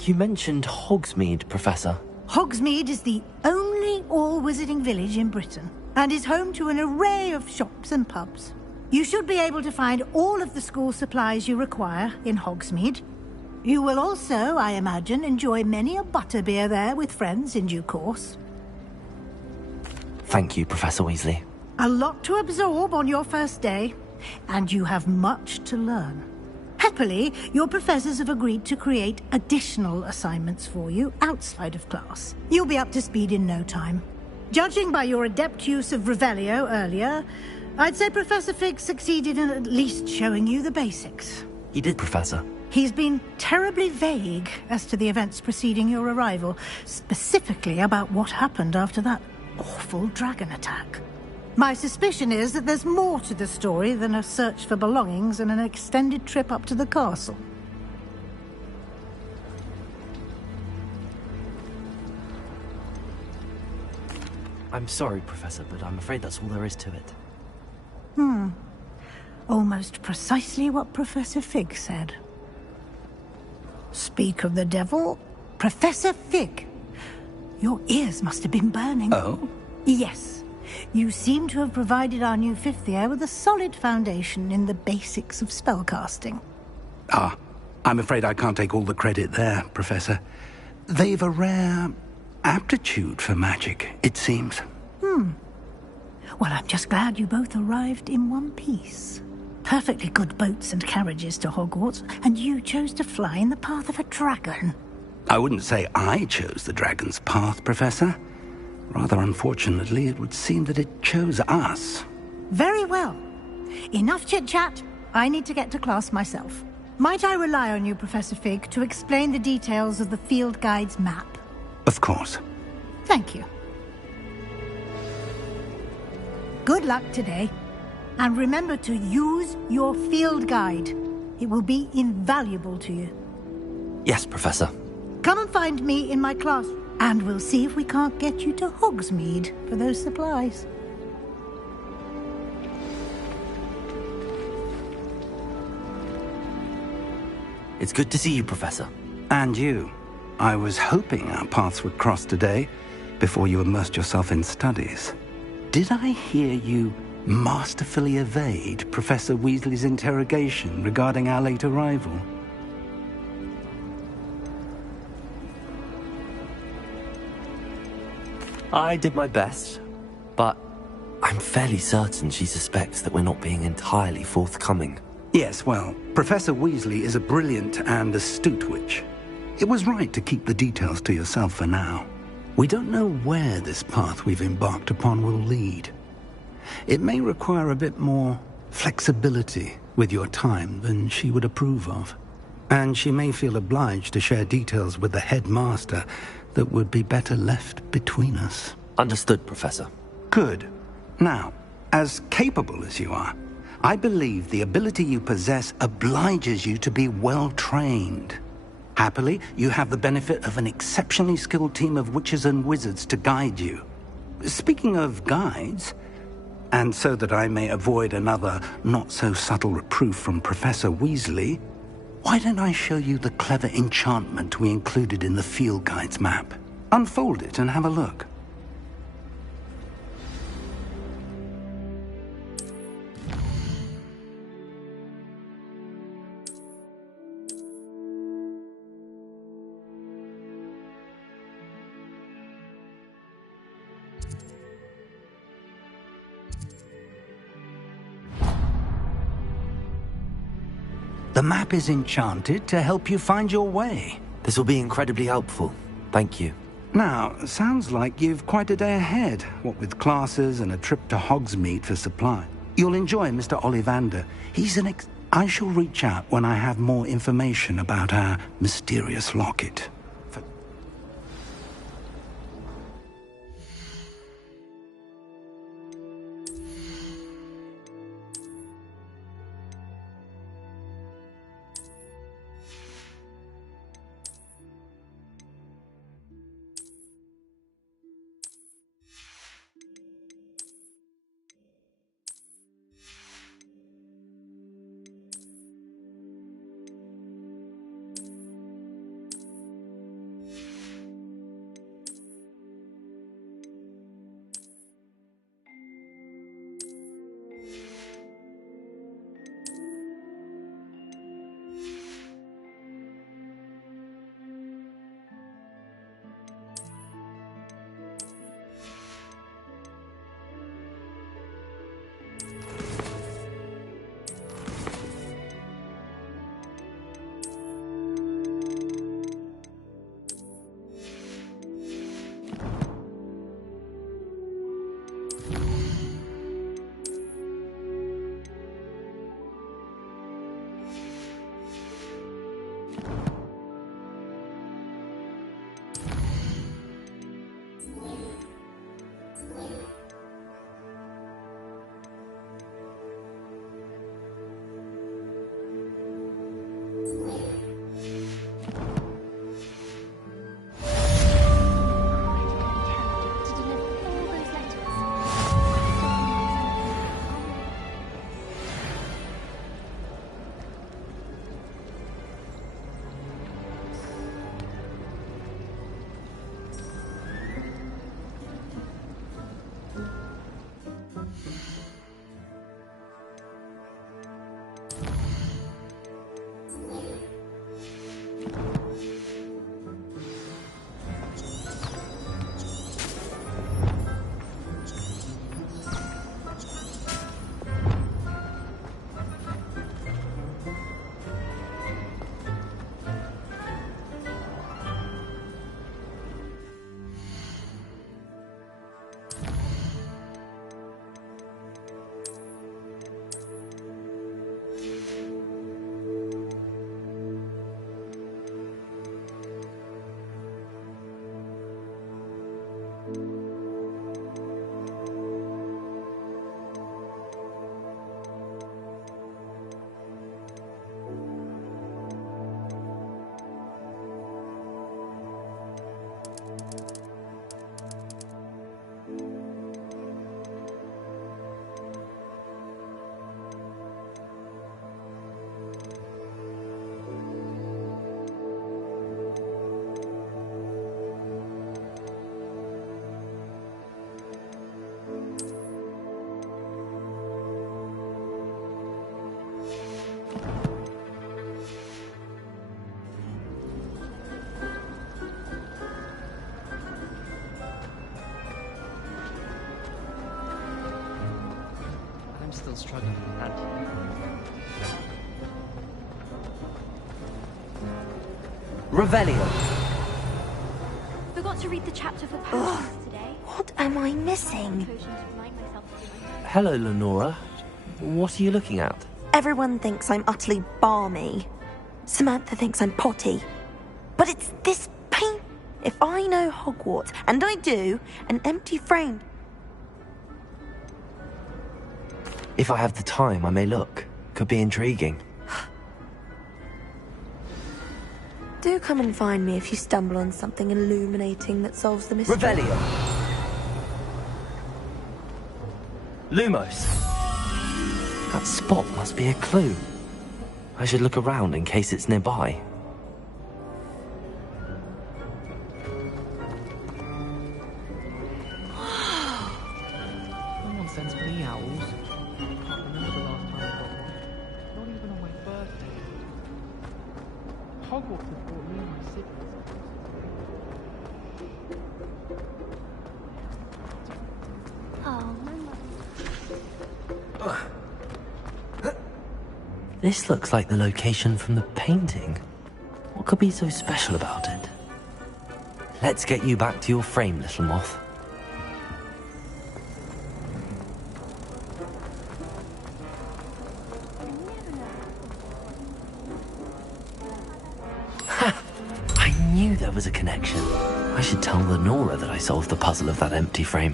You mentioned Hogsmeade, Professor. Hogsmeade is the only all-wizarding village in Britain, and is home to an array of shops and pubs. You should be able to find all of the school supplies you require in Hogsmeade. You will also, I imagine, enjoy many a butterbeer there with friends in due course. Thank you, Professor Weasley. A lot to absorb on your first day, and you have much to learn. Happily, your professors have agreed to create additional assignments for you outside of class. You'll be up to speed in no time. Judging by your adept use of Revelio earlier, I'd say Professor Fig succeeded in at least showing you the basics. He did, Professor. He's been terribly vague as to the events preceding your arrival, specifically about what happened after that awful dragon attack. My suspicion is that there's more to the story than a search for belongings and an extended trip up to the castle. I'm sorry, Professor, but I'm afraid that's all there is to it. Almost precisely what Professor Fig said. Speak of the devil, Professor Fig. Your ears must have been burning. Oh? Yes. You seem to have provided our new fifth year with a solid foundation in the basics of spellcasting. Ah, I'm afraid I can't take all the credit there, Professor. They've a rare aptitude for magic, it seems. Well, I'm just glad you both arrived in one piece. Perfectly good boats and carriages to Hogwarts, and you chose to fly in the path of a dragon. I wouldn't say I chose the dragon's path, Professor. Rather unfortunately, it would seem that it chose us. Very well. Enough chit-chat. I need to get to class myself. Might I rely on you, Professor Fig, to explain the details of the field guide's map? Of course. Thank you. Good luck today. And remember to use your field guide. It will be invaluable to you. Yes, Professor. Come and find me in my class, and we'll see if we can't get you to Hogsmeade for those supplies. It's good to see you, Professor. And you. I was hoping our paths would cross today, before you immersed yourself in studies. Did I hear you masterfully evade Professor Weasley's interrogation regarding our late arrival? I did my best, but I'm fairly certain she suspects that we're not being entirely forthcoming. Yes, well, Professor Weasley is a brilliant and astute witch. It was right to keep the details to yourself for now. We don't know where this path we've embarked upon will lead. It may require a bit more flexibility with your time than she would approve of. And she may feel obliged to share details with the headmaster that would be better left between us. Understood, Professor. Good. Now, as capable as you are, I believe the ability you possess obliges you to be well-trained. Happily, you have the benefit of an exceptionally skilled team of witches and wizards to guide you. Speaking of guides, and so that I may avoid another not-so-subtle reproof from Professor Weasley, why don't I show you the clever enchantment we included in the field guide's map? Unfold it and have a look. The map is enchanted to help you find your way. This will be incredibly helpful. Thank you. Now, sounds like you've quite a day ahead, what with classes and a trip to Hogsmeade for supply. You'll enjoy Mr. Ollivander. He's I shall reach out when I have more information about our mysterious locket. still struggling with that. Revelio. Forgot to read the chapter for potions today. What am I missing? Hello, Lenora. What are you looking at? Everyone thinks I'm utterly balmy. Samantha thinks I'm potty. But it's this paint. If I know Hogwarts, and I do, an empty frame. If I have the time, I may look. Could be intriguing. Do come and find me if you stumble on something illuminating that solves the mystery. Revelio. Lumos. That spot must be a clue. I should look around in case it's nearby. No one sends me owls. I can't remember the last time I got one. Not even on my birthday. Hogwarts has brought me and my siblings. Oh, my mother. This looks like the location from the painting. What could be so special about it? Let's get you back to your frame, little moth. Ha! I knew there was a connection. I should tell Lenora that I solved the puzzle of that empty frame.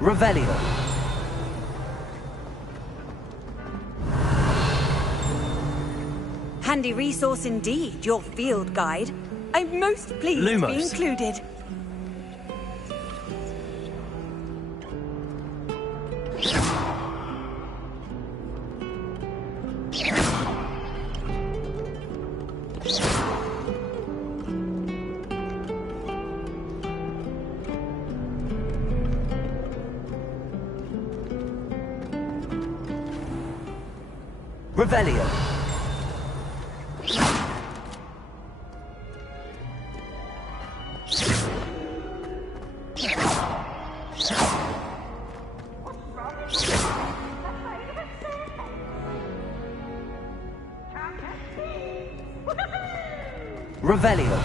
Revelio. Handy resource indeed, your field guide. I'm most pleased to be Lumos. included. Revelio. Revelio.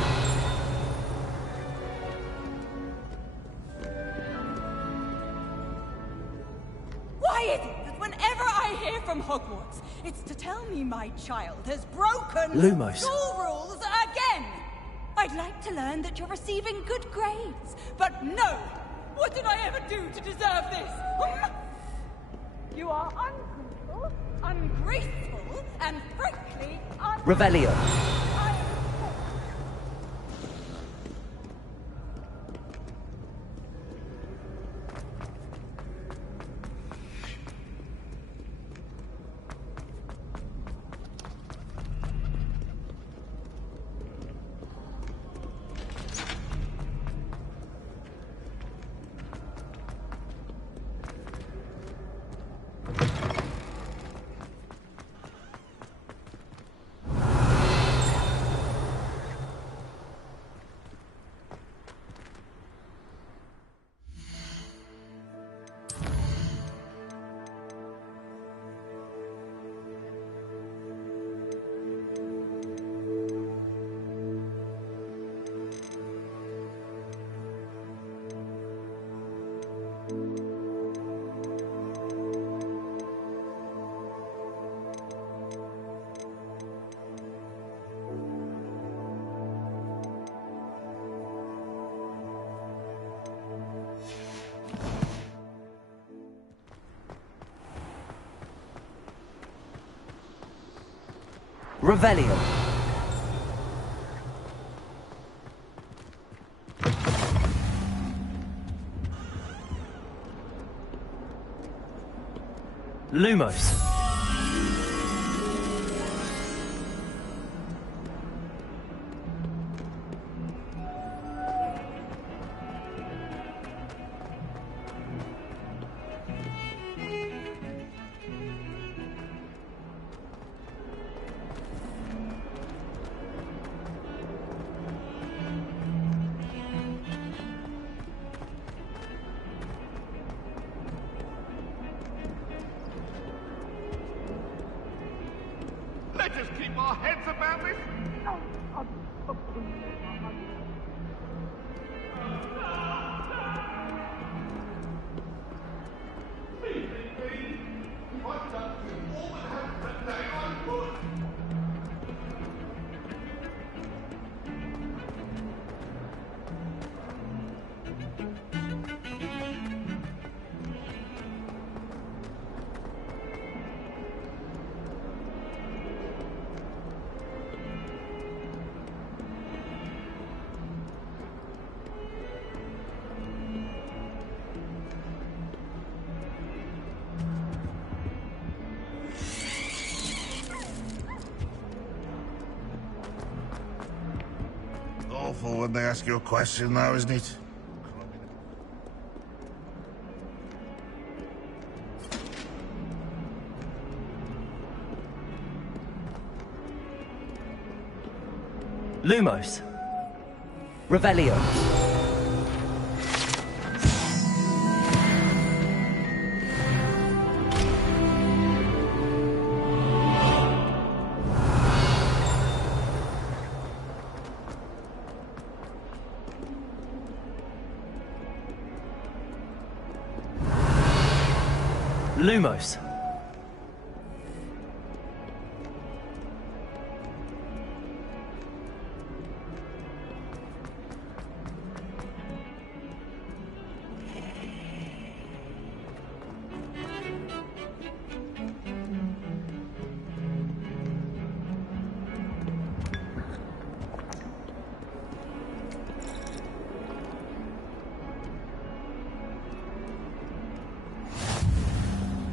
Why is it that whenever I hear from Hogwarts, it's to tell me my child has broken Lumos. school rules again? I'd like to learn that you're receiving good grades, but no! What did I ever do to deserve this? You are uncool, ungraceful, and frankly, Revelio. Revelio. Lumos. Let us keep our heads about this. Awful when they ask you a question, though, isn't it? Lumos. Revelio. Lumos.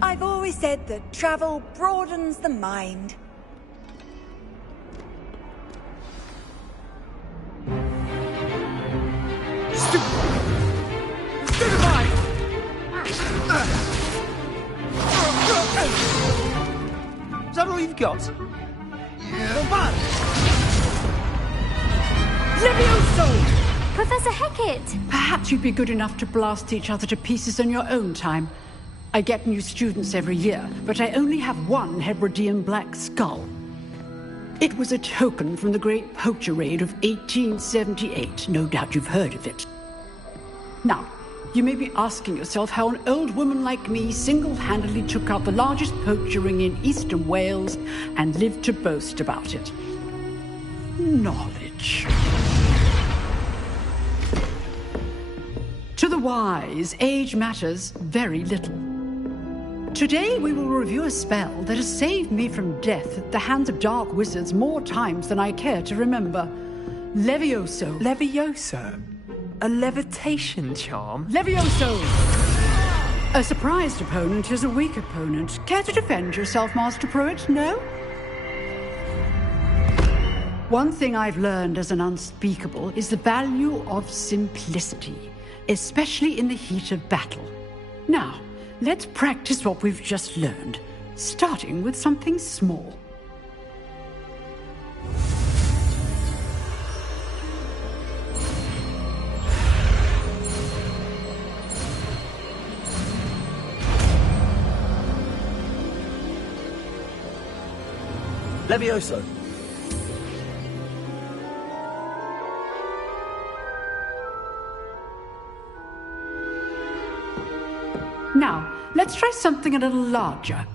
I've always said that travel broadens the mind. Is that all you've got? Yeah. Levioso! Professor Hecat! Perhaps you'd be good enough to blast each other to pieces in your own time. I get new students every year, but I only have one Hebridean black skull. It was a token from the Great Poacher Raid of 1878. No doubt you've heard of it. Now, you may be asking yourself how an old woman like me single-handedly took out the largest poacher ring in eastern Wales and lived to boast about it. Knowledge. To the wise, age matters very little. Today we will review a spell that has saved me from death at the hands of dark wizards more times than I care to remember. Levioso. Levioso? A levitation charm? Levioso! A surprised opponent is a weak opponent. Care to defend yourself, Master Pruitt? No? One thing I've learned as an unspeakable is the value of simplicity, especially in the heat of battle. Now, let's practice what we've just learned, starting with something small. Levioso. Now, let's try something a little larger.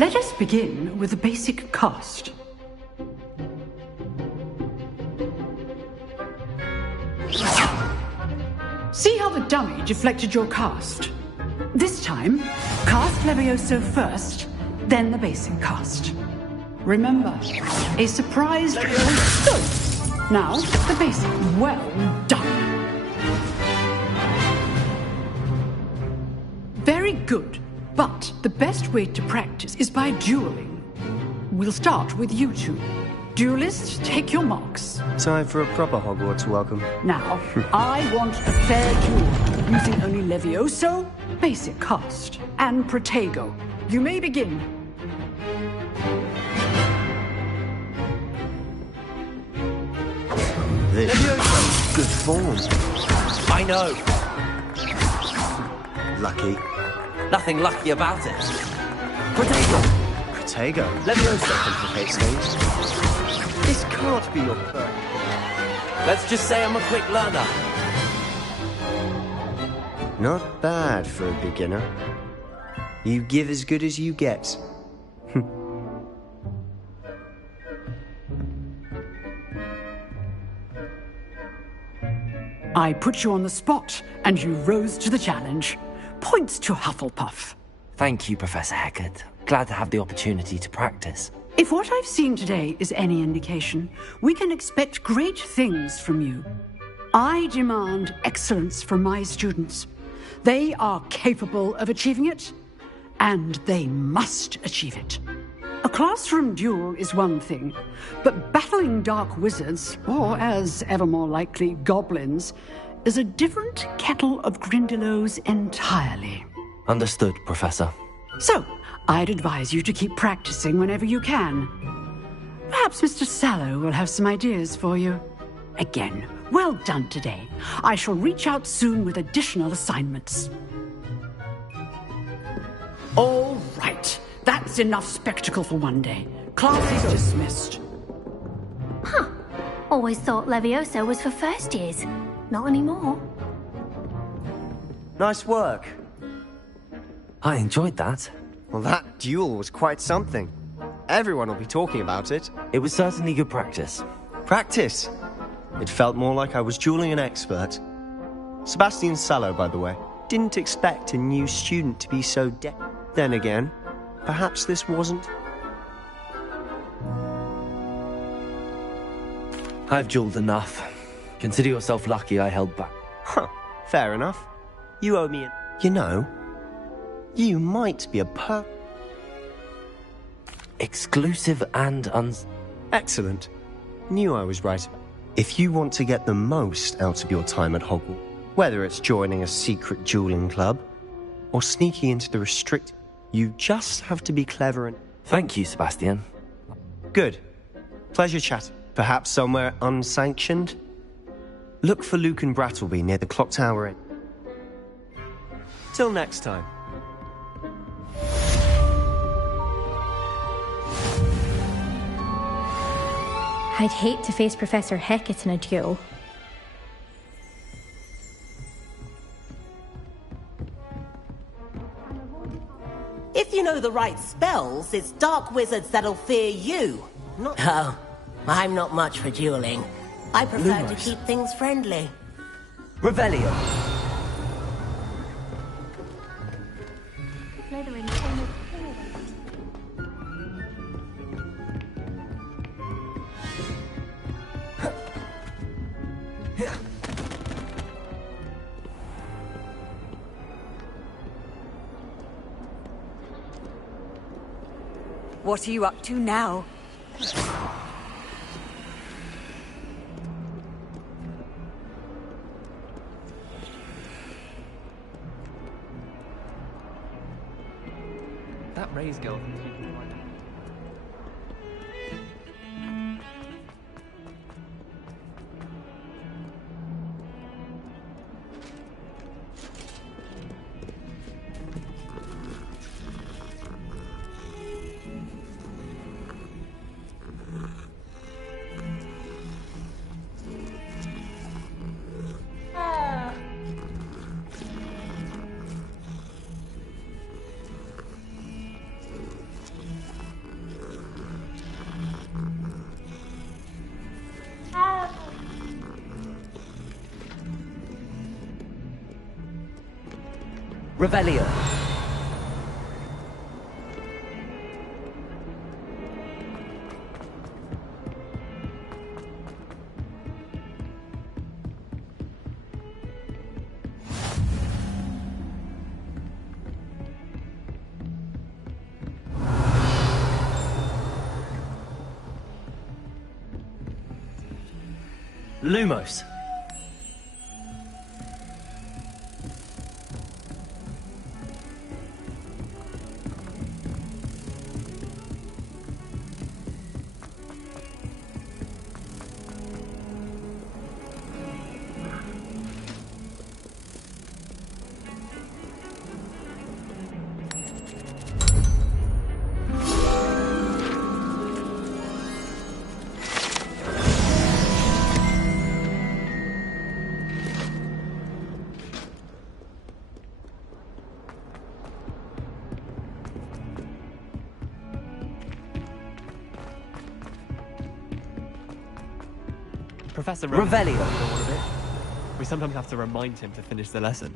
Let us begin with the basic cast. See how the dummy deflected your cast? This time, cast Levioso first, then the basic cast. Remember, a surprise Levioso. Now, the basic. Well done. Very good. But the best way to practice is by dueling. We'll start with you two. Duelists, take your marks. Time for a proper Hogwarts welcome. Now, I want a fair duel, using only Levioso, basic cast, and Protego. You may begin. This is good form. I know. Lucky. Nothing lucky about it. Protego. Levioso complicates things. This can't be your perk. Let's just say I'm a quick learner. Not bad for a beginner. You give as good as you get. I put you on the spot, and you rose to the challenge. Points to Hufflepuff. Thank you, Professor Hecat. Glad to have the opportunity to practice. If what I've seen today is any indication, we can expect great things from you. I demand excellence from my students. They are capable of achieving it, and they must achieve it. A classroom duel is one thing, but battling dark wizards, or as ever more likely, goblins, is a different kettle of Grindylows entirely. Understood, Professor. So, I'd advise you to keep practicing whenever you can. Perhaps Mr. Sallow will have some ideas for you. Again, well done today. I shall reach out soon with additional assignments. All right. That's enough spectacle for one day. Class is dismissed. Huh. Always thought Levioso was for first years. Not anymore. Nice work. I enjoyed that. Well, that duel was quite something. Everyone will be talking about it. It was certainly good practice. Practice? It felt more like I was dueling an expert. Sebastian Sallow, by the way. Didn't expect a new student to be so Then again, perhaps this wasn't. I've dueled enough. Consider yourself lucky I held back. Huh, fair enough. You owe me You know, you might be a exclusive and Excellent. Knew I was right. If you want to get the most out of your time at Hogwarts, whether it's joining a secret dueling club or sneaking into the restricted, you just have to be clever and... Thank you, Sebastian. Good. Pleasure chatting. Perhaps somewhere unsanctioned? Look for Luke and Brattleby near the clock tower inn. Till next time. I'd hate to face Professor Hecat in a duel. If you know the right spells, it's dark wizards that'll fear you. Oh, I'm not much for dueling. I prefer to keep things friendly. Revelio. What are you up to now? That Ray's girl. Revelio. Lumos. Professor Revelio. We sometimes have to remind him to finish the lesson.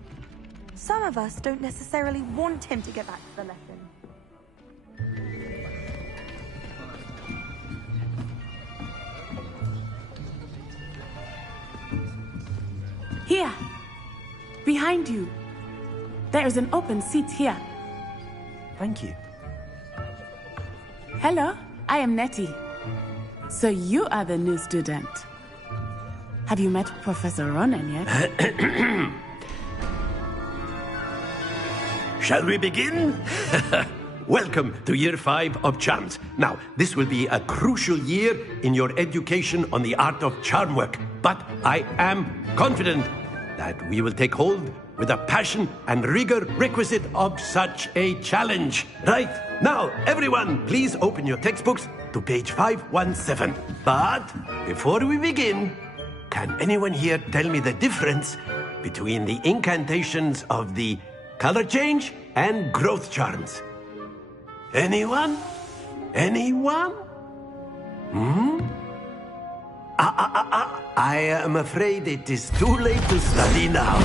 Some of us don't necessarily want him to get back to the lesson. Here. Behind you. There is an open seat here. Thank you. Hello, I am Nettie. So you are the new student. Have you met Professor Ronan yet? Shall we begin? Welcome to Year 5 of Charms. Now, this will be a crucial year in your education on the art of charm work, but I am confident that we will take hold with the passion and rigor requisite of such a challenge. Right, now, everyone, please open your textbooks to page 517. But before we begin, can anyone here tell me the difference between the incantations of the color change and growth charms? Anyone? Anyone? I am afraid it is too late to study now.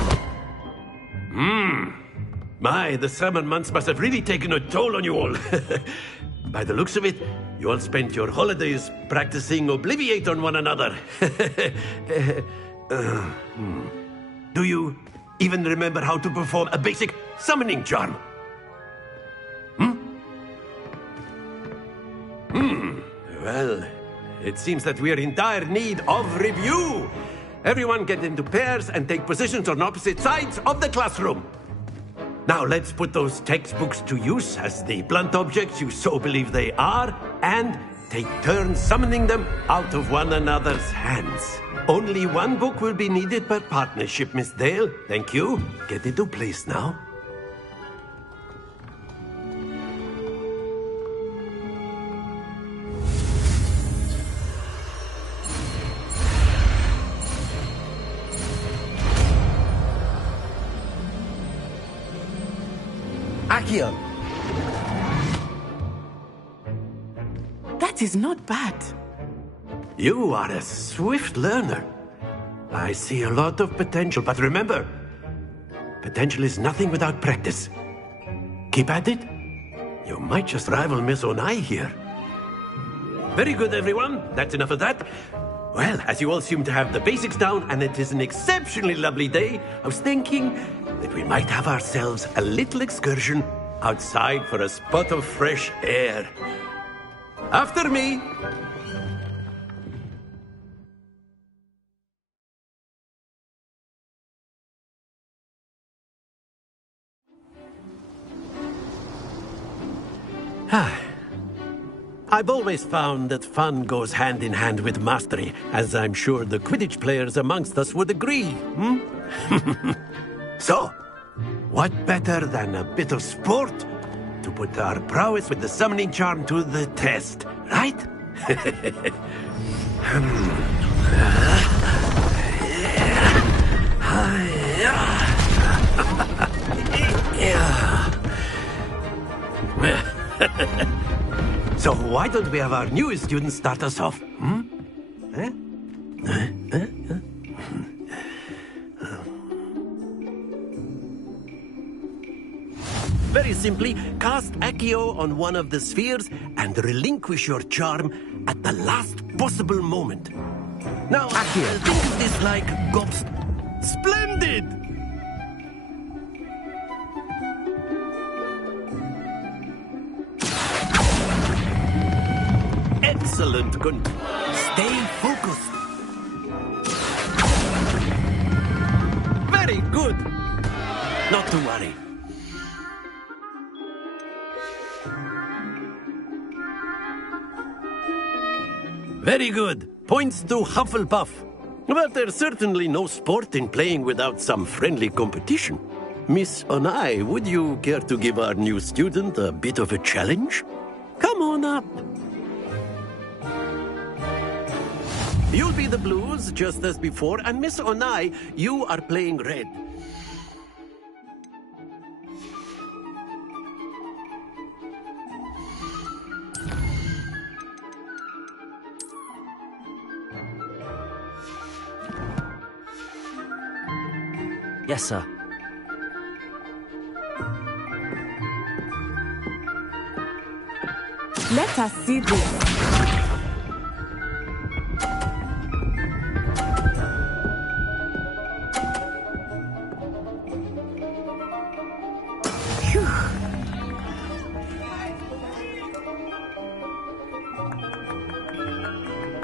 My, the summer months must have really taken a toll on you all. By the looks of it, you all spent your holidays practicing Obliviate on one another. Do you even remember how to perform a basic summoning charm? Well, it seems that we are in dire need of review. Everyone get into pairs and take positions on opposite sides of the classroom. Now let's put those textbooks to use as the blunt objects you so believe they are, and take turns summoning them out of one another's hands. Only one book will be needed per partnership, Miss Dale. Thank you. Get into place now. Accio. That is not bad. You are a swift learner. I see a lot of potential, but remember, potential is nothing without practice. Keep at it. You might just rival Miss Onai here. Very good, everyone. That's enough of that. Well, as you all seem to have the basics down, and it is an exceptionally lovely day, I was thinking that we might have ourselves a little excursion outside for a spot of fresh air. After me. I've always found that fun goes hand in hand with mastery, as I'm sure the Quidditch players amongst us would agree. So, what better than a bit of sport to put our prowess with the summoning charm to the test, right? So why don't we have our newest student start us off? Very simply, cast Accio on one of the spheres and relinquish your charm at the last possible moment. Now, think of this like gobs... Splendid! Excellent. Stay focused. Very good. Not to worry. Very good. Points to Hufflepuff. But there's certainly no sport in playing without some friendly competition. Miss Onai, would you care to give our new student a bit of a challenge? Come on up. You'll be the blues, just as before, and Miss Onai, you are playing red. Yes, sir. Let us see this.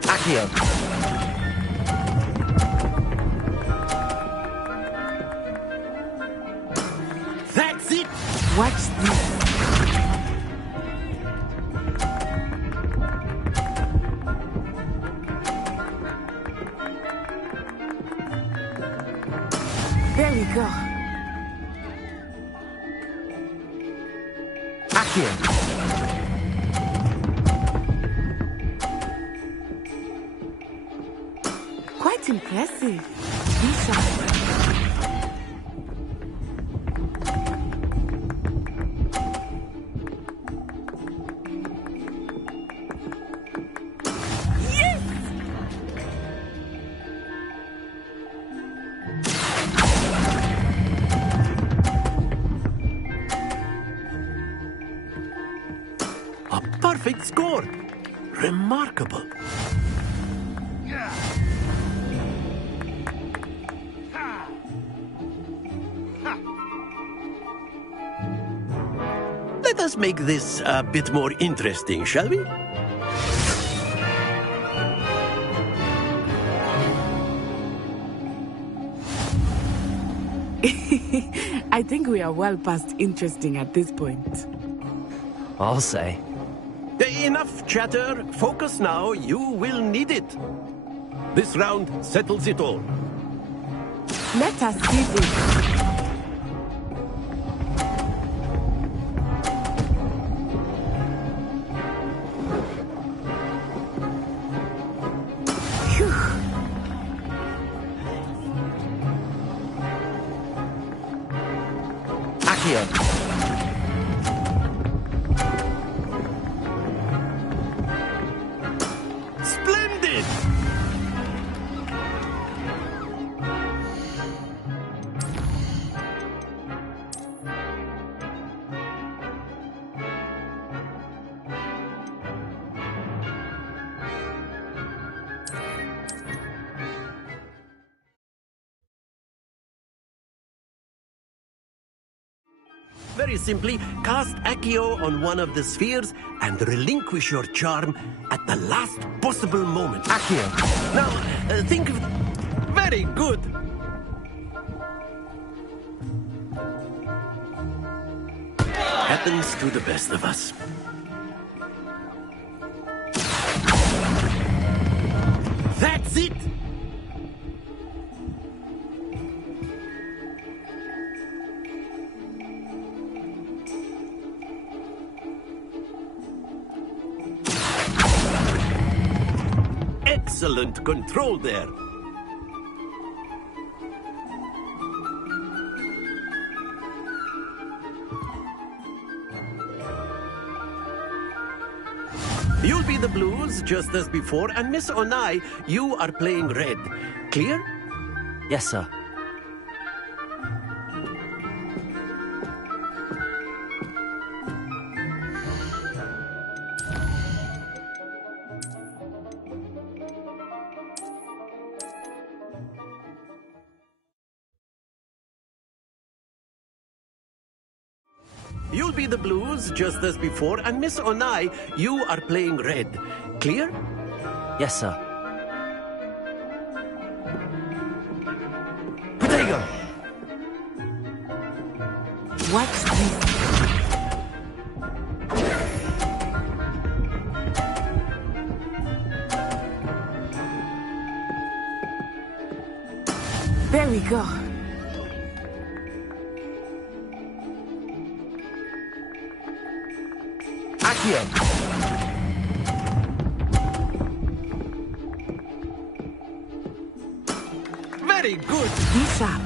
Accio. That's it! Watch this. There we go. Accio. Quite impressive. Be sharp. A perfect score. Remarkable. Let us make this a bit more interesting, shall we? I think we are well past interesting at this point. I'll say. Enough chatter. Focus now. You will need it. This round settles it all. Let us see this. Accio. Splendid! Very simply, cast Accio on one of the spheres and relinquish your charm at the last possible moment. Accio. Now, think of... Very good. Happens to the best of us. That's it! Excellent control there. You'll be the blues, just as before, and Miss Onai, you are playing red. Clear? Yes, sir. You'll be the blues, just as before, and Miss Onai, you are playing red. Clear? Yes, sir. Potato! What's this? There we go. Accio! Very good! This up.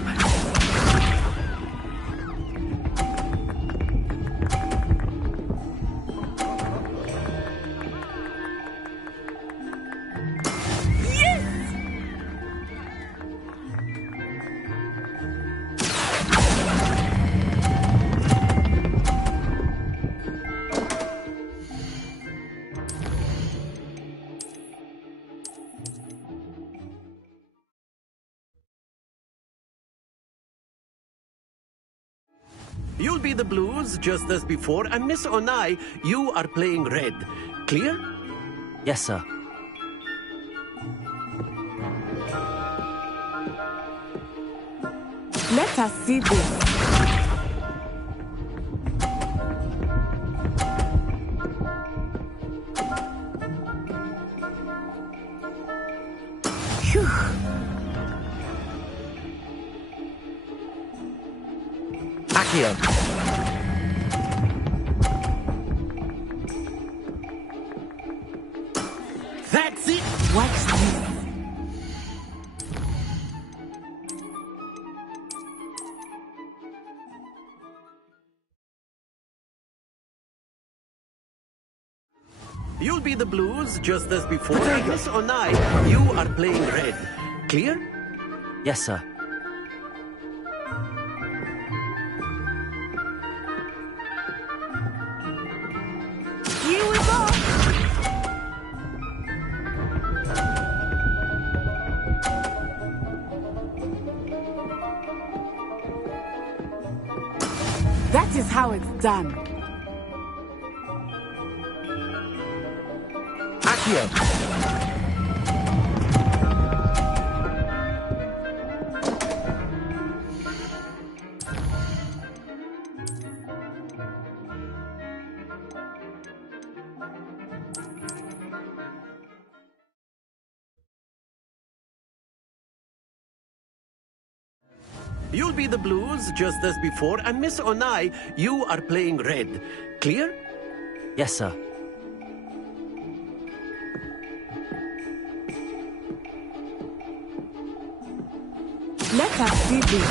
You'll be the blues, just as before, and Miss Onai, you are playing red. Clear? Yes, sir. Let us see this. Phew. Accio! That's it! What's this? You'll be the blues, just as before, and Miss Onai, you are playing red. Clear? Yes, sir. Here we go. That is how it's done. Accio! You'll be the blues, just as before, and Miss Onai, you are playing red. Clear? Yes, sir. Let us see this.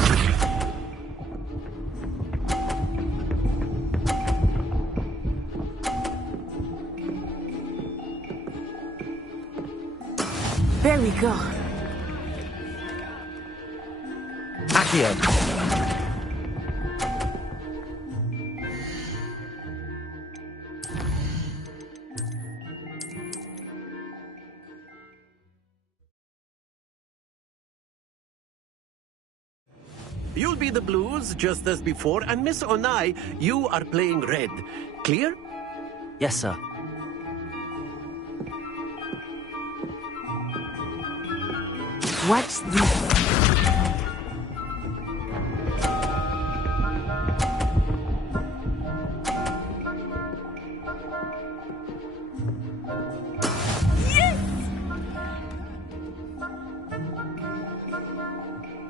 There we go. Accio! You'll be the blues, just as before, and Miss Onai, you are playing red. Clear? Yes, sir. What's this?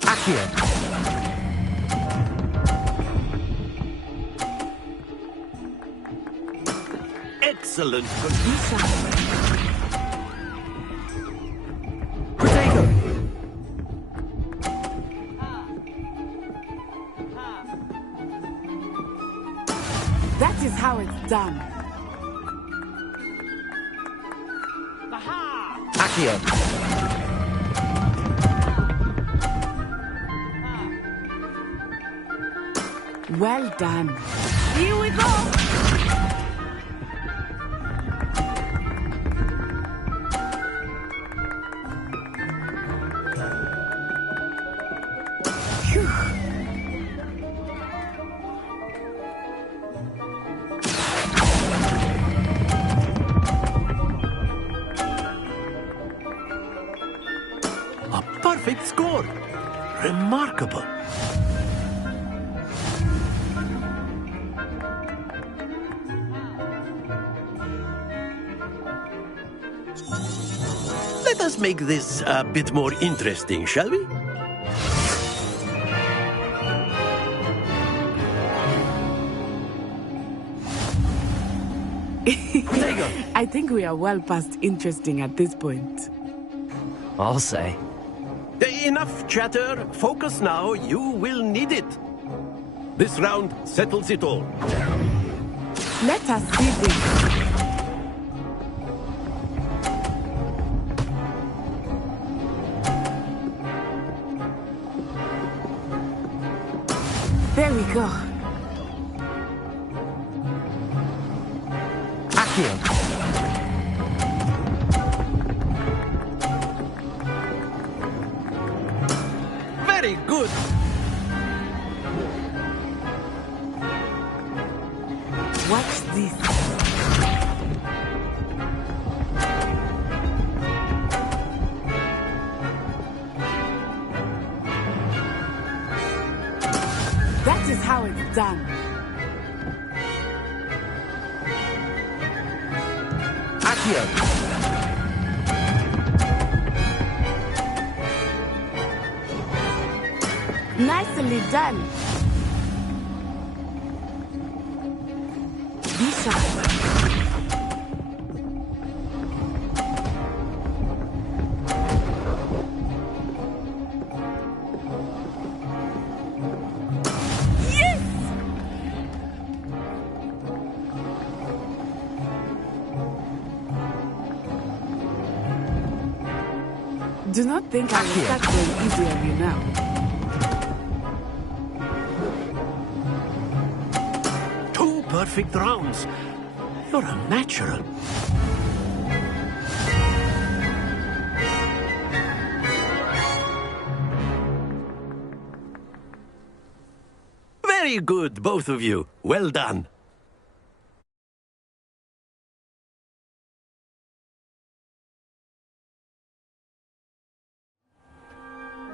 Accio! Excellent. Potato! That is how it's done. Accio! Well done. Here we go. Remarkable. Let us make this a bit more interesting, shall we? I think we are well past interesting at this point. I'll say. Enough chatter. Focus now. You will need it. This round settles it all. Let us see this. There we go. Accio. Very good. What's this? That is how it's done. Accio. Nicely done. Be sharp. Yes! Do not think I will start going easy on you now. Perfect rounds. You're a natural. Very good, both of you. Well done.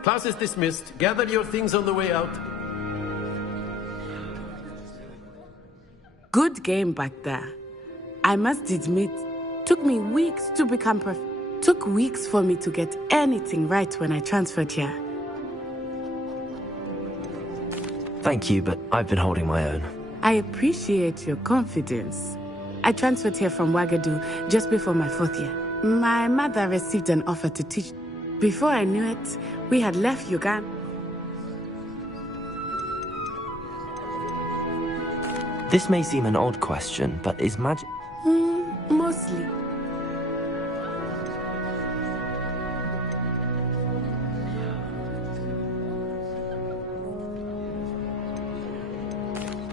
Class is dismissed. Gather your things on the way out. Good game back there. I must admit, took me weeks to become Took weeks for me to get anything right when I transferred here. Thank you, but I've been holding my own. I appreciate your confidence. I transferred here from Ouagadougou just before my 4th year. My mother received an offer to teach. Before I knew it, we had left Uganda. This may seem an odd question, but is magic... Mostly.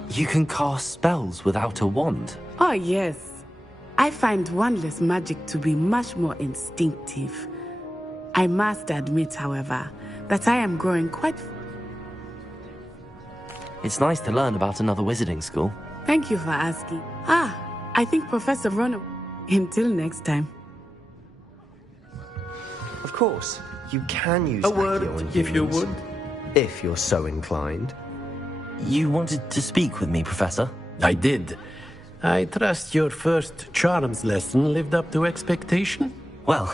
You can cast spells without a wand? Oh, yes. I find wandless magic to be much more instinctive. I must admit, however, that I am growing quite... It's nice to learn about another wizarding school. Thank you for asking. I think Professor Rono... Until next time. Of course, you can use a word, if you would. If you're so inclined. You wanted to speak with me, Professor? I did. I trust your first charms lesson lived up to expectation? Well,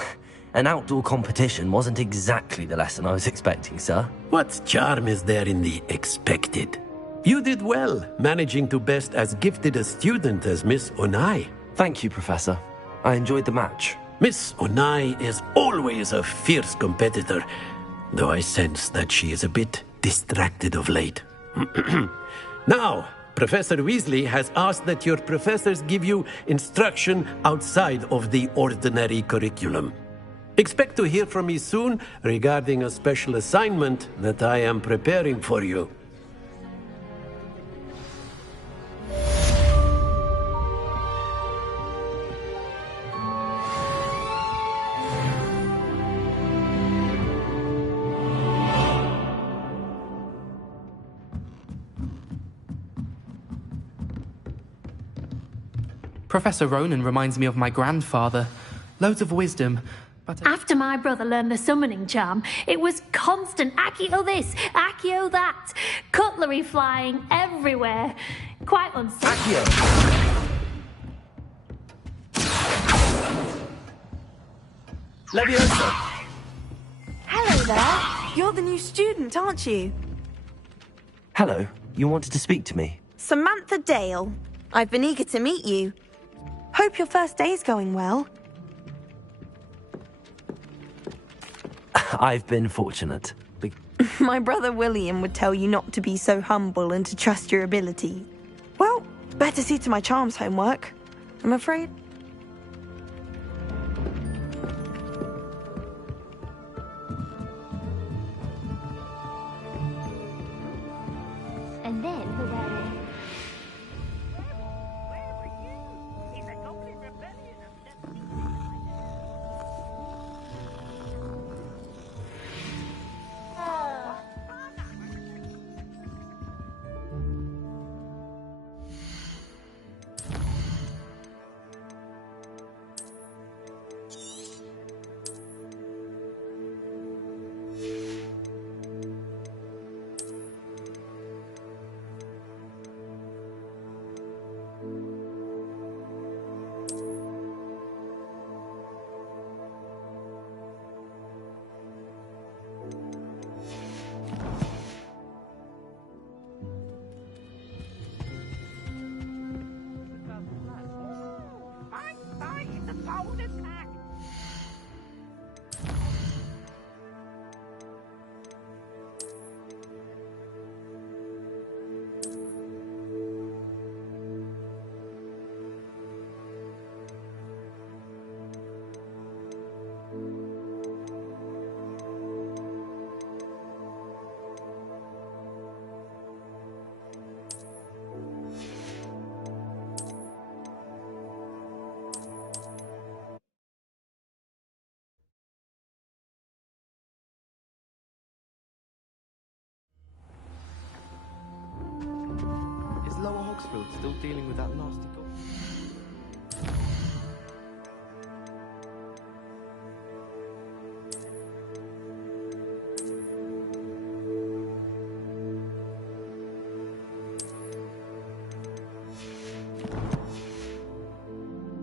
an outdoor competition wasn't exactly the lesson I was expecting, sir. What charm is there in the expected? You did well, managing to best as gifted a student as Miss Onai. Thank you, Professor. I enjoyed the match. Miss Onai is always a fierce competitor, though I sense that she is a bit distracted of late. Now, Professor Weasley has asked that your professors give you instruction outside of the ordinary curriculum. Expect to hear from me soon regarding a special assignment that I am preparing for you. Professor Ronan reminds me of my grandfather. Loads of wisdom, After my brother learned the summoning charm, it was constant Accio this, Accio that. Cutlery flying everywhere. Quite unsafe. Leviosa! Hello there. You're the new student, aren't you? Hello, you wanted to speak to me? Samantha Dale. I've been eager to meet you. Hope your first day's going well. I've been fortunate. My brother William would tell you not to be so humble and to trust your ability. Well, better see to my charms homework, I'm afraid. And then Lower Hogsfield still dealing with that nasty goal?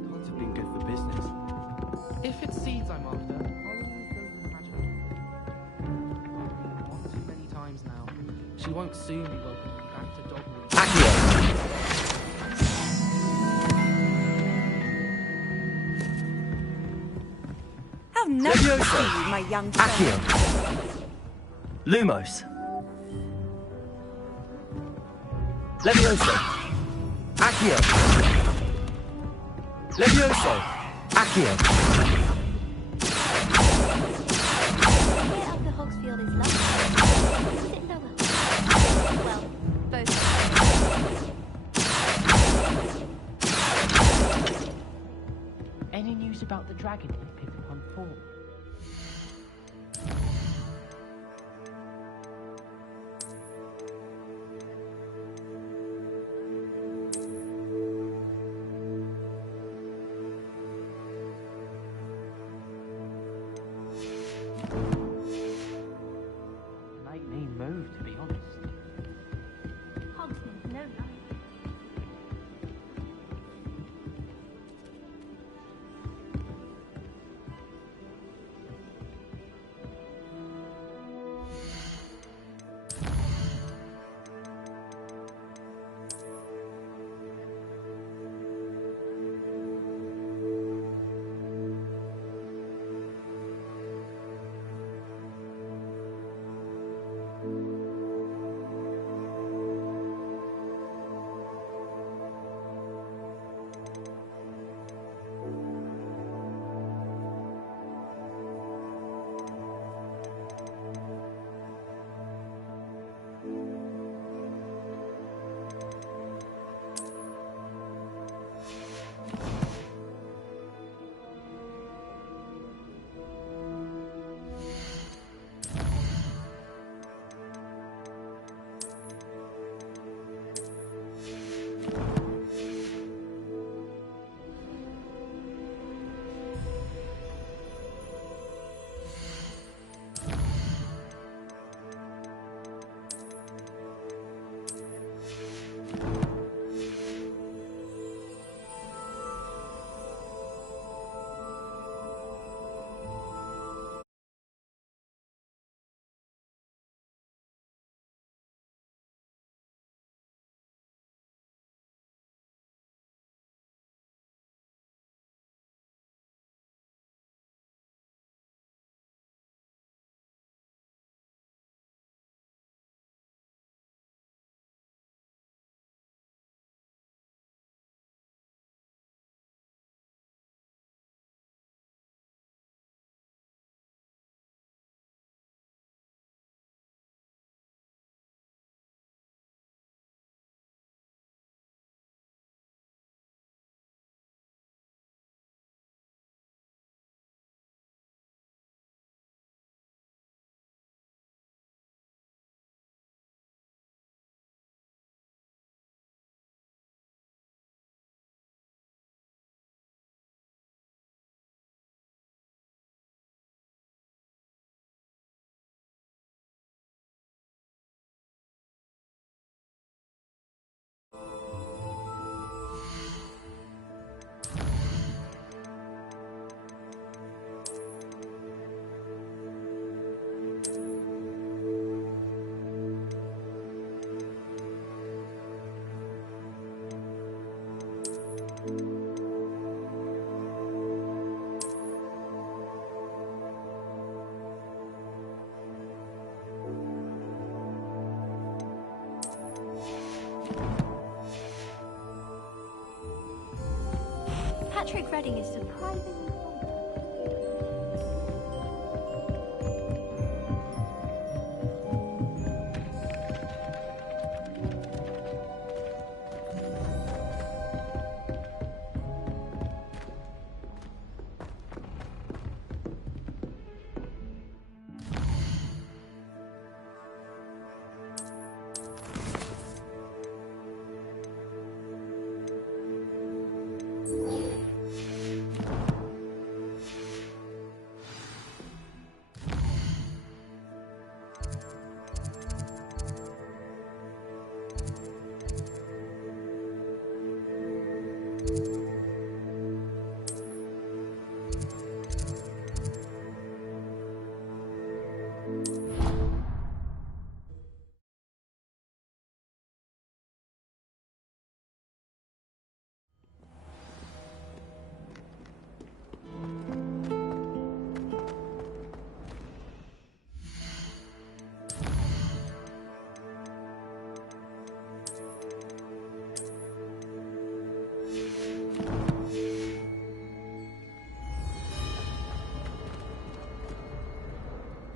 Can't have been good for business. If it's seeds I'm after, I'll always go with the magic. Not too many times now. She won't soon be welcoming back to Dogwood. How nice to see you, my young friend. Accio! Lumos! Leviosa! Accio! Leviosa! Accio! the Hogsfield is lovely. Is it lower? Well, both. Any news about the dragon in Pippin Port? Make me move, to be honest. Hogsmeade, no luck. Patrick Redding is surprisingly...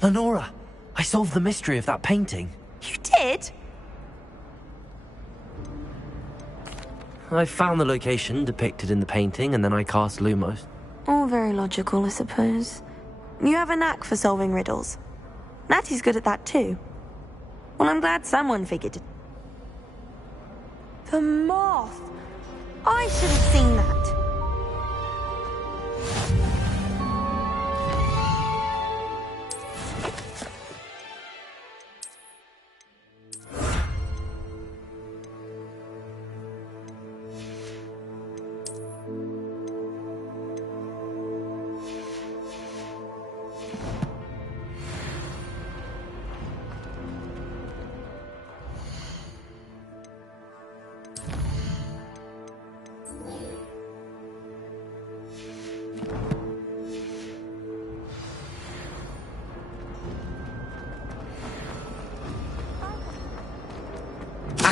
Lenora, I solved the mystery of that painting. You did? I found the location depicted in the painting, and then I cast Lumos. All very logical, I suppose. You have a knack for solving riddles. Natty's good at that too. Well, I'm glad someone figured it. The moth! I should have seen that.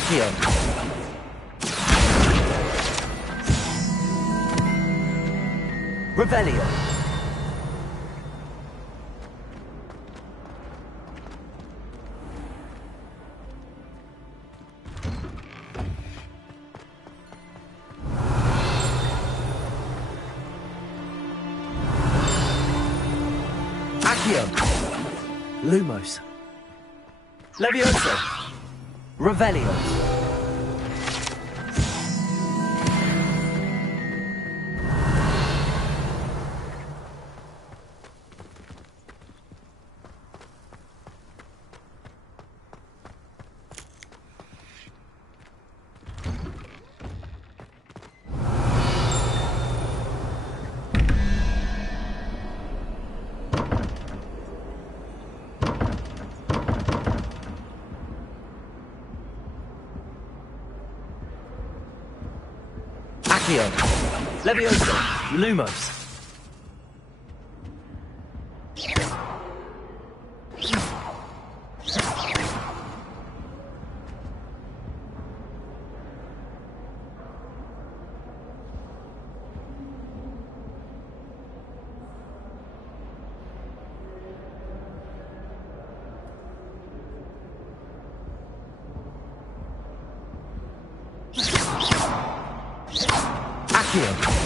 Accio. Revelio. Accio. Lumos. Levioso. Revelio. Accio. Levioso. Lumos. Accio.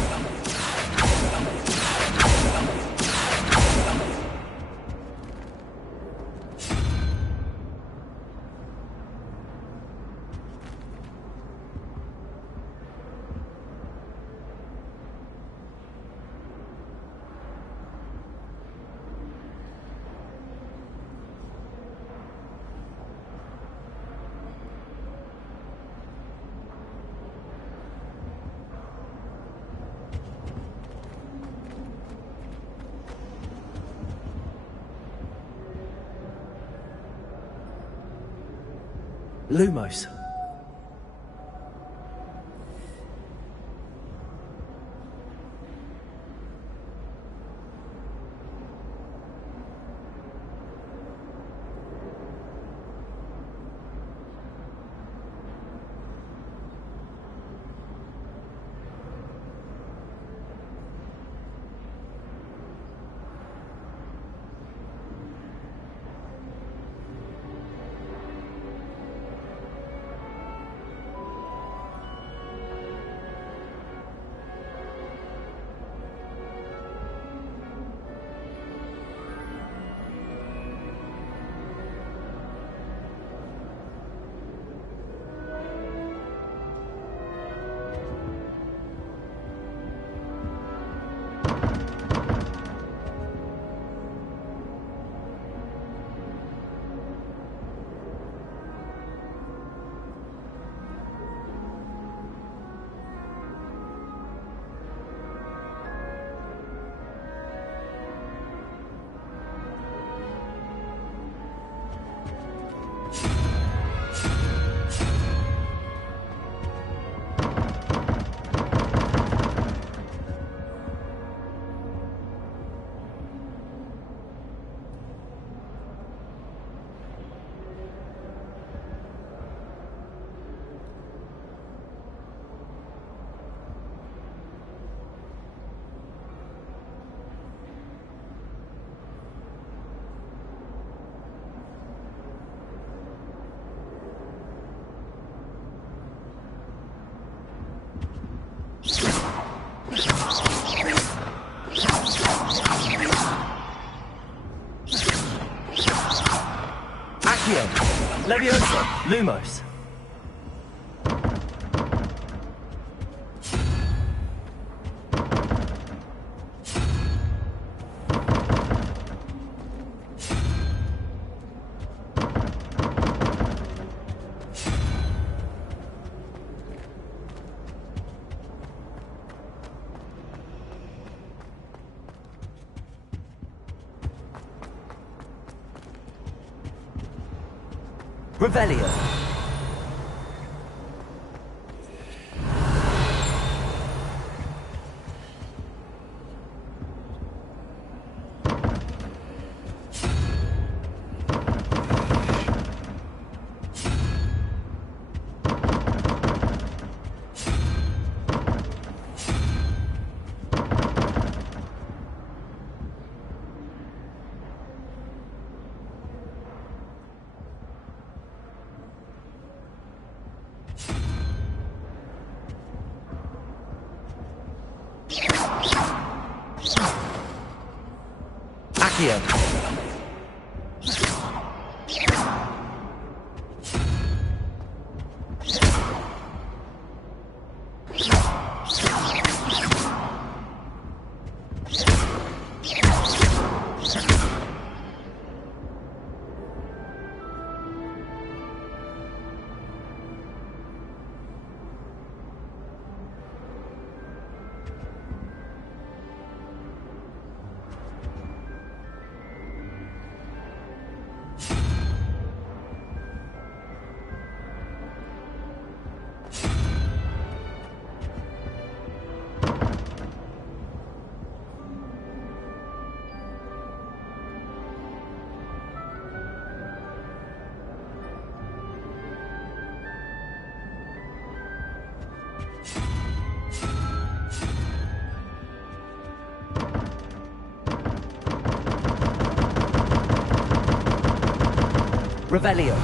Lumos. Lumos. Revelio. Accio. Revelio.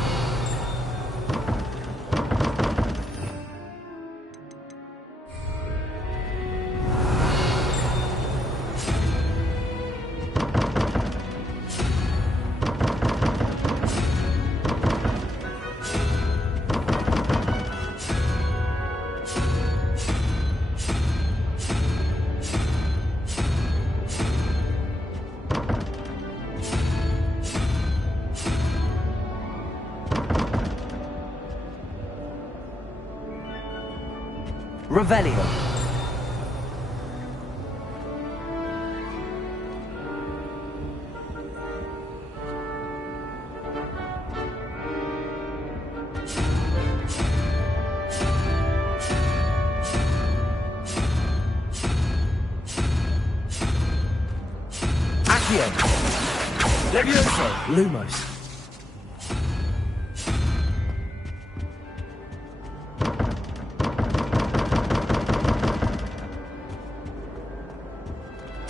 Revelio. Accio. Levioso. Lumos.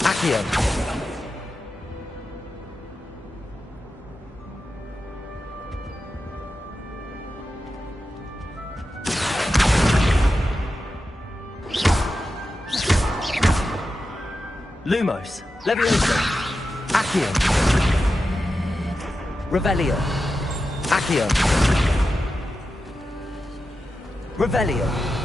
Accio. Lumos. Levioso. Accio. Revelio. Accio. Revelio.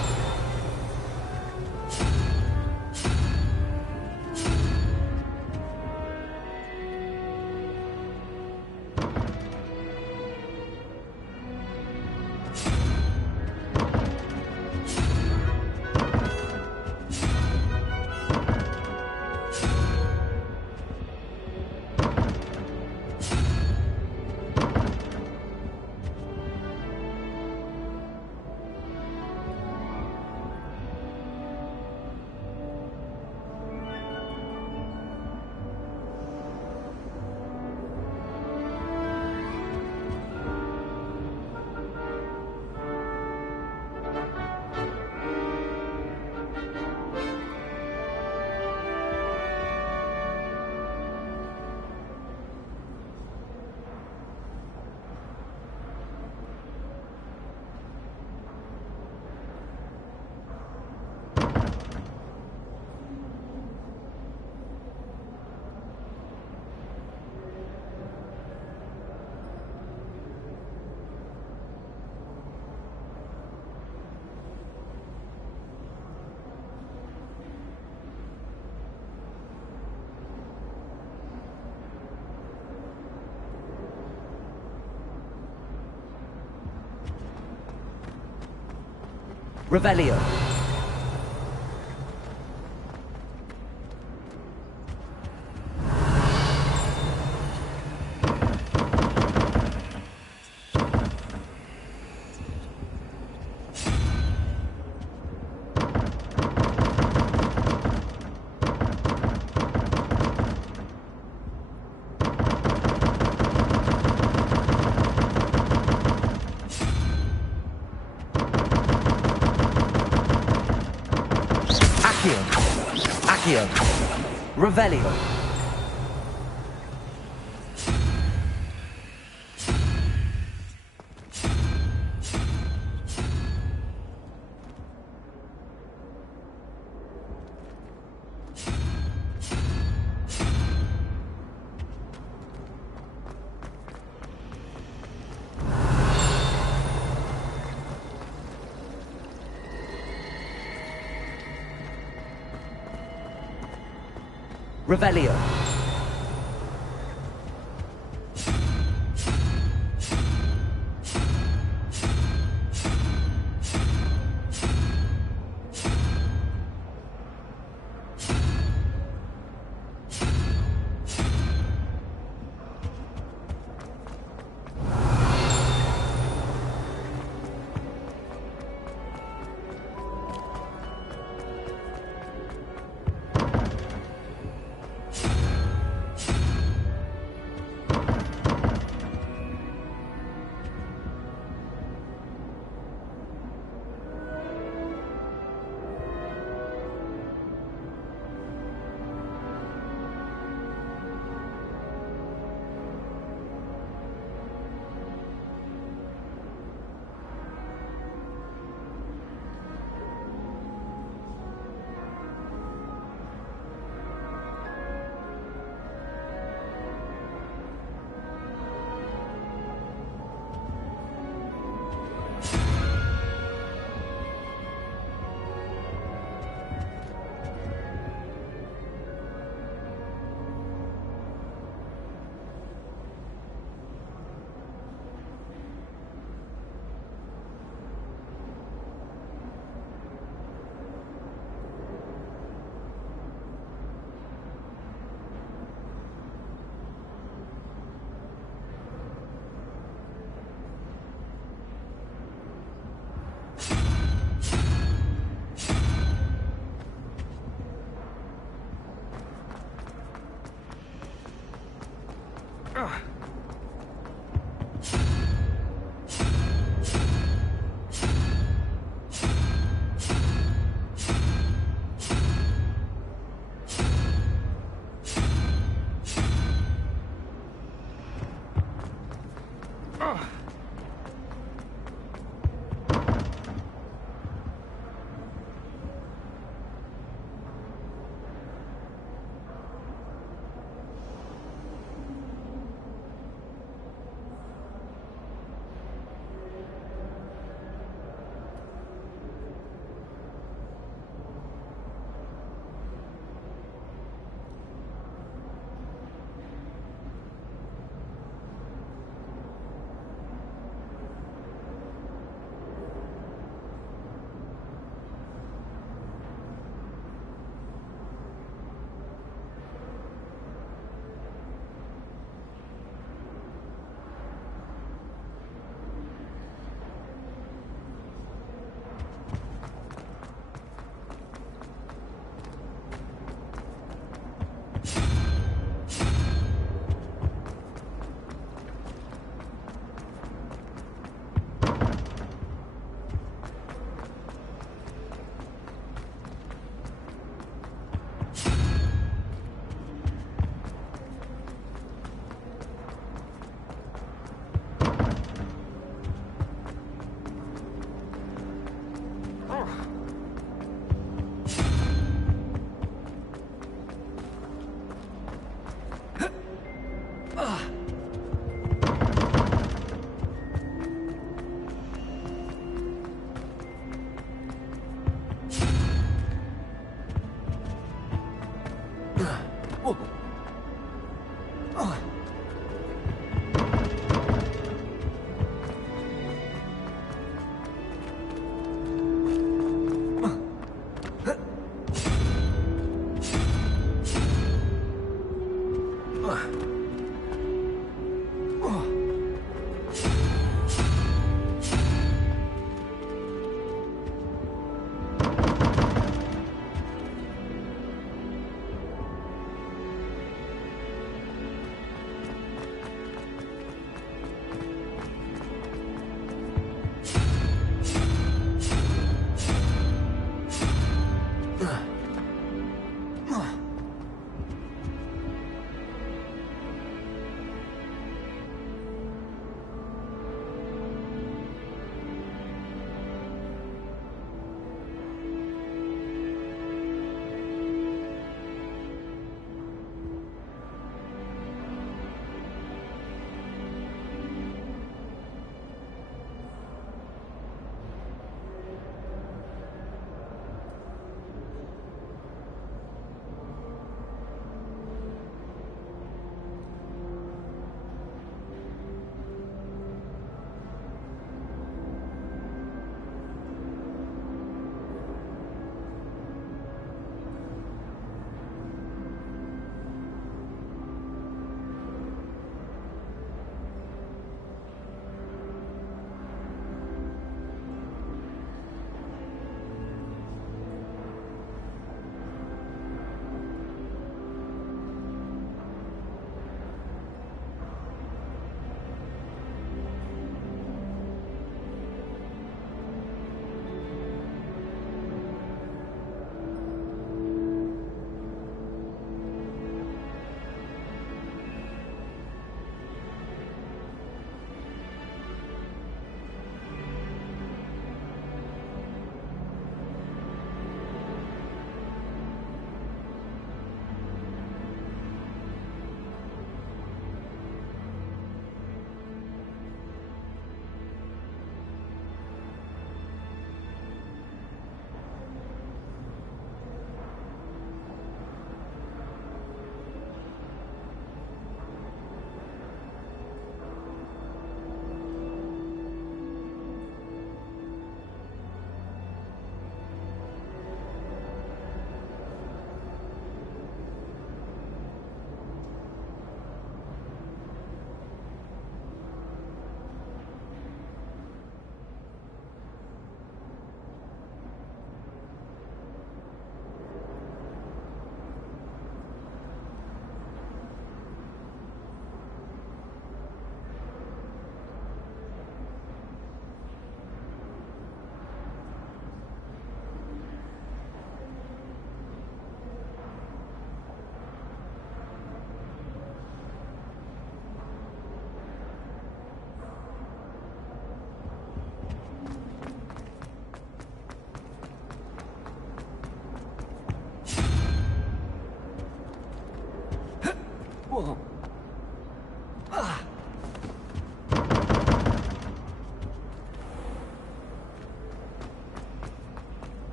Revelio. Accio. Revelio. Revelio.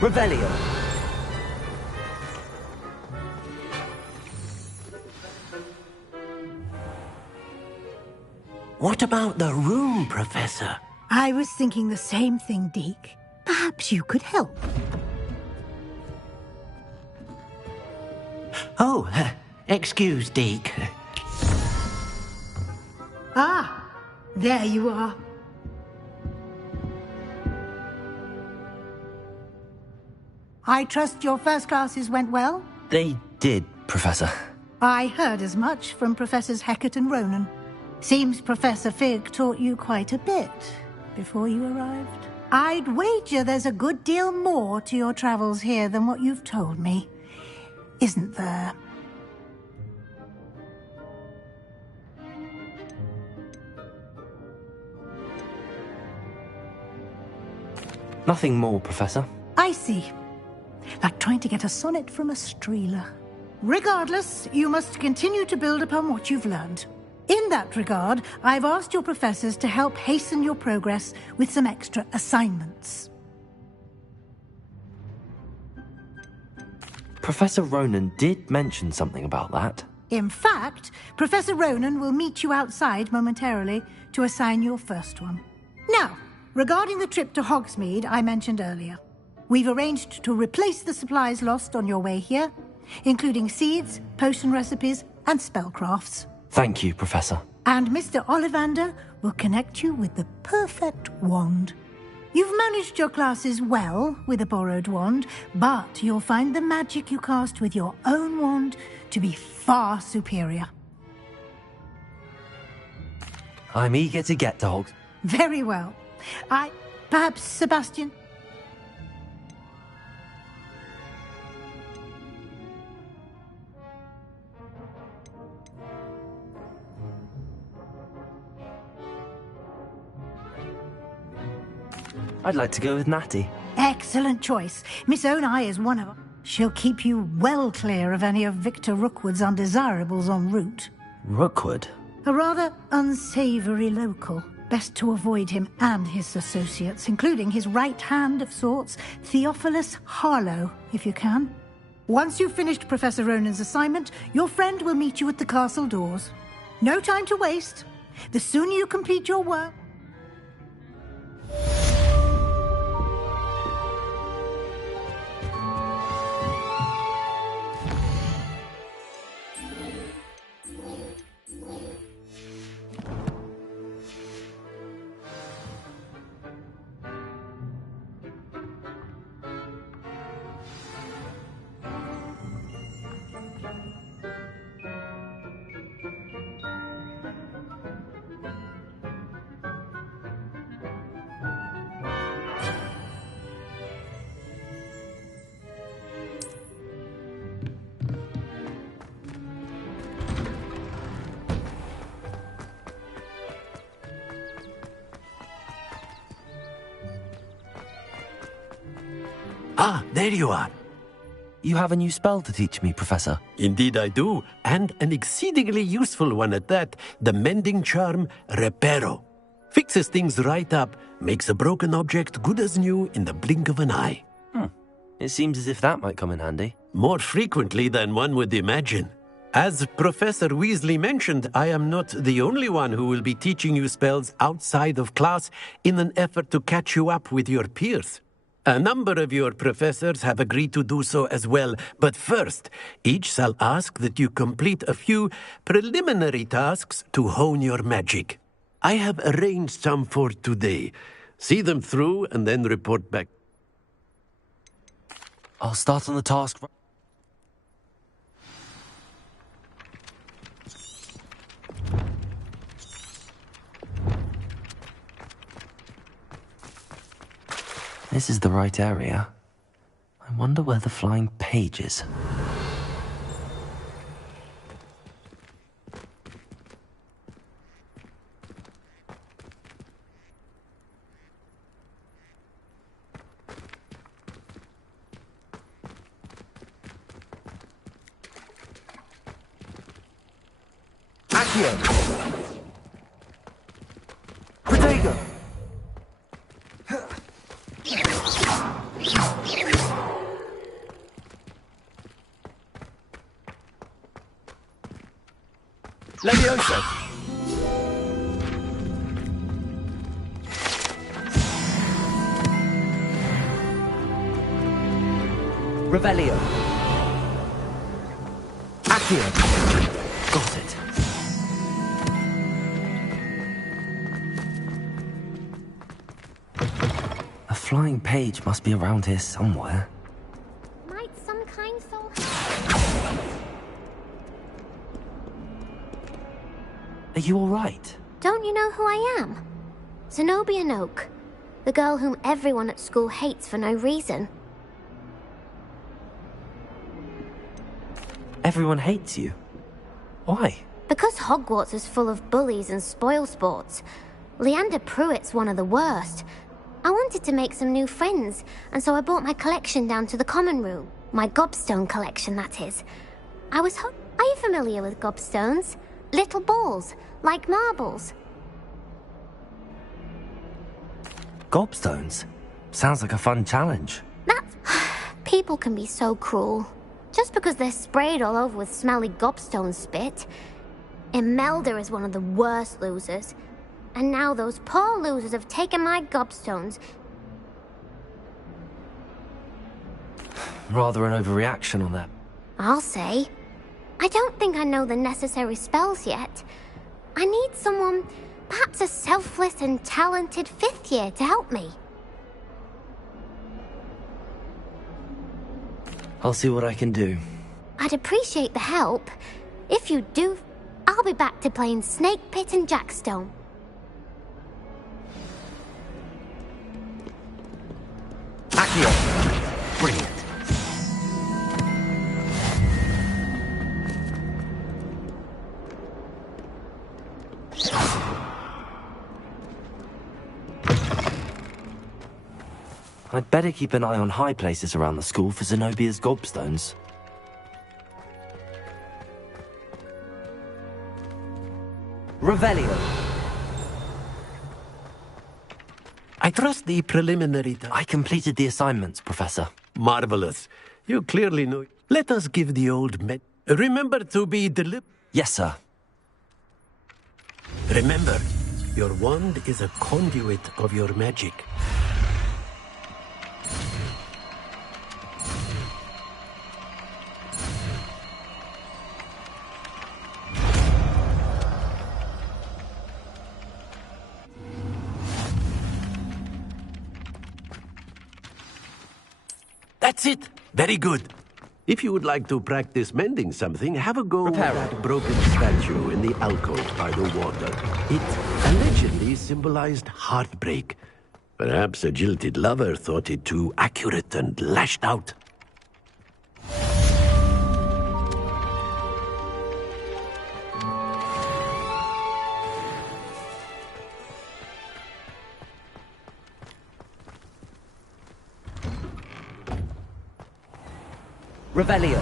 Revelio. What about the room, Professor? I was thinking the same thing, Deke. Perhaps you could help. Oh, excuse, Deke. Ah, there you are. I trust your first classes went well? They did, Professor. I heard as much from Professors Hecat and Ronan. Seems Professor Fig taught you quite a bit before you arrived. I'd wager there's a good deal more to your travels here than what you've told me. Isn't there? Nothing more, Professor. I see. Like trying to get a sonnet from a streeler. Regardless, you must continue to build upon what you've learned. In that regard, I've asked your professors to help hasten your progress with some extra assignments. Professor Ronan did mention something about that. In fact, Professor Ronan will meet you outside momentarily to assign your first one. Now, regarding the trip to Hogsmeade I mentioned earlier, we've arranged to replace the supplies lost on your way here, including seeds, potion recipes, and spellcrafts. Thank you, Professor. And Mr. Ollivander will connect you with the perfect wand. You've managed your classes well with a borrowed wand, but you'll find the magic you cast with your own wand to be far superior. I'm eager to get to Hogs. Very well. Perhaps Sebastian? I'd like to go with Natty. Excellent choice. Miss Onai is one of them. She'll keep you well clear of any of Victor Rookwood's undesirables en route. Rookwood? A rather unsavoury local. Best to avoid him and his associates, including his right hand of sorts, Theophilus Harlow, if you can. Once you've finished Professor Ronan's assignment, your friend will meet you at the castle doors. No time to waste. The sooner you complete your work... Ah, there you are. You have a new spell to teach me, Professor. Indeed I do, and an exceedingly useful one at that, the mending charm Reparo. Fixes things right up, makes a broken object good as new in the blink of an eye. It seems as if that might come in handy. More frequently than one would imagine. As Professor Weasley mentioned, I am not the only one who will be teaching you spells outside of class in an effort to catch you up with your peers. A number of your professors have agreed to do so as well, but first, each shall ask that you complete a few preliminary tasks to hone your magic. I have arranged some for today. See them through and then report back. I'll start on the task. This is the right area. I wonder where the flying page is. Accio! Protego! Leviosa! Revelio! Accio! Got it. A flying page must be around here somewhere. Might some kind soul... Are you all right? Don't you know who I am? Zenobia Noak, the girl whom everyone at school hates for no reason. Everyone hates you. Why? Because Hogwarts is full of bullies and spoilsports. Leander Pruitt's one of the worst. I wanted to make some new friends, and so I brought my collection down to the common room. My gobstone collection, that is. Are you familiar with gobstones? Little balls, like marbles. Gobstones? Sounds like a fun challenge. People can be so cruel. just because they're sprayed all over with smelly gobstone spit. Imelda is one of the worst losers. And now those poor losers have taken my gobstones. Rather an overreaction on that. I'll say. I don't think I know the necessary spells yet. I need someone, perhaps a selfless and talented 5th year to help me. I'll see what I can do. I'd appreciate the help. If you do, I'll be back to playing Snake Pit and Jackstone. Accio! Brilliant. I'd better keep an eye on high places around the school for Zenobia's gobstones. Revelio. I trust the preliminary... I completed the assignments, Professor. Marvelous. You clearly know... Let us give the old med... Remember to be Yes, sir. Remember, your wand is a conduit of your magic. That's it. Very good. If you would like to practice mending something, have a go with that broken statue in the alcove by the water. It allegedly symbolized heartbreak. Perhaps a jilted lover thought it too accurate and lashed out. Revelio.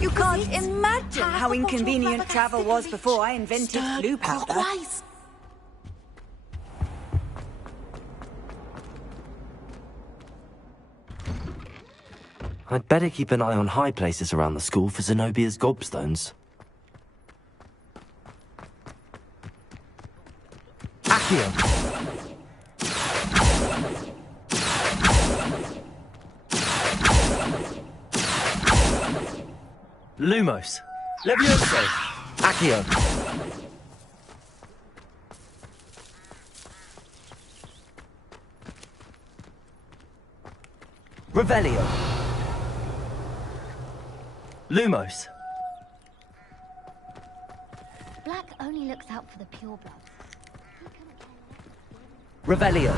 You can't imagine how inconvenient travel was before I invented blue powder. I'd better keep an eye on high places around the school for Zenobia's gobstones. Accio. Lumos. Levioso. Accio. Revelio. Lumos. Black only looks out for the purebloods. Revelio.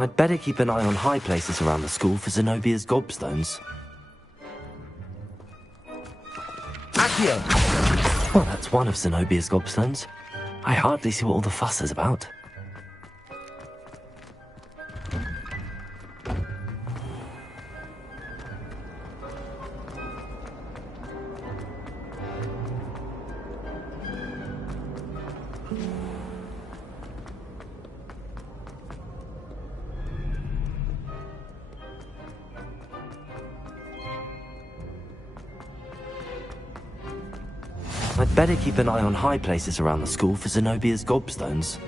I'd better keep an eye on high places around the school for Zenobia's gobstones. Accio! Well, that's one of Zenobia's gobstones. I hardly see what all the fuss is about. I'd better keep an eye on high places around the school for Zenobia's gobstones.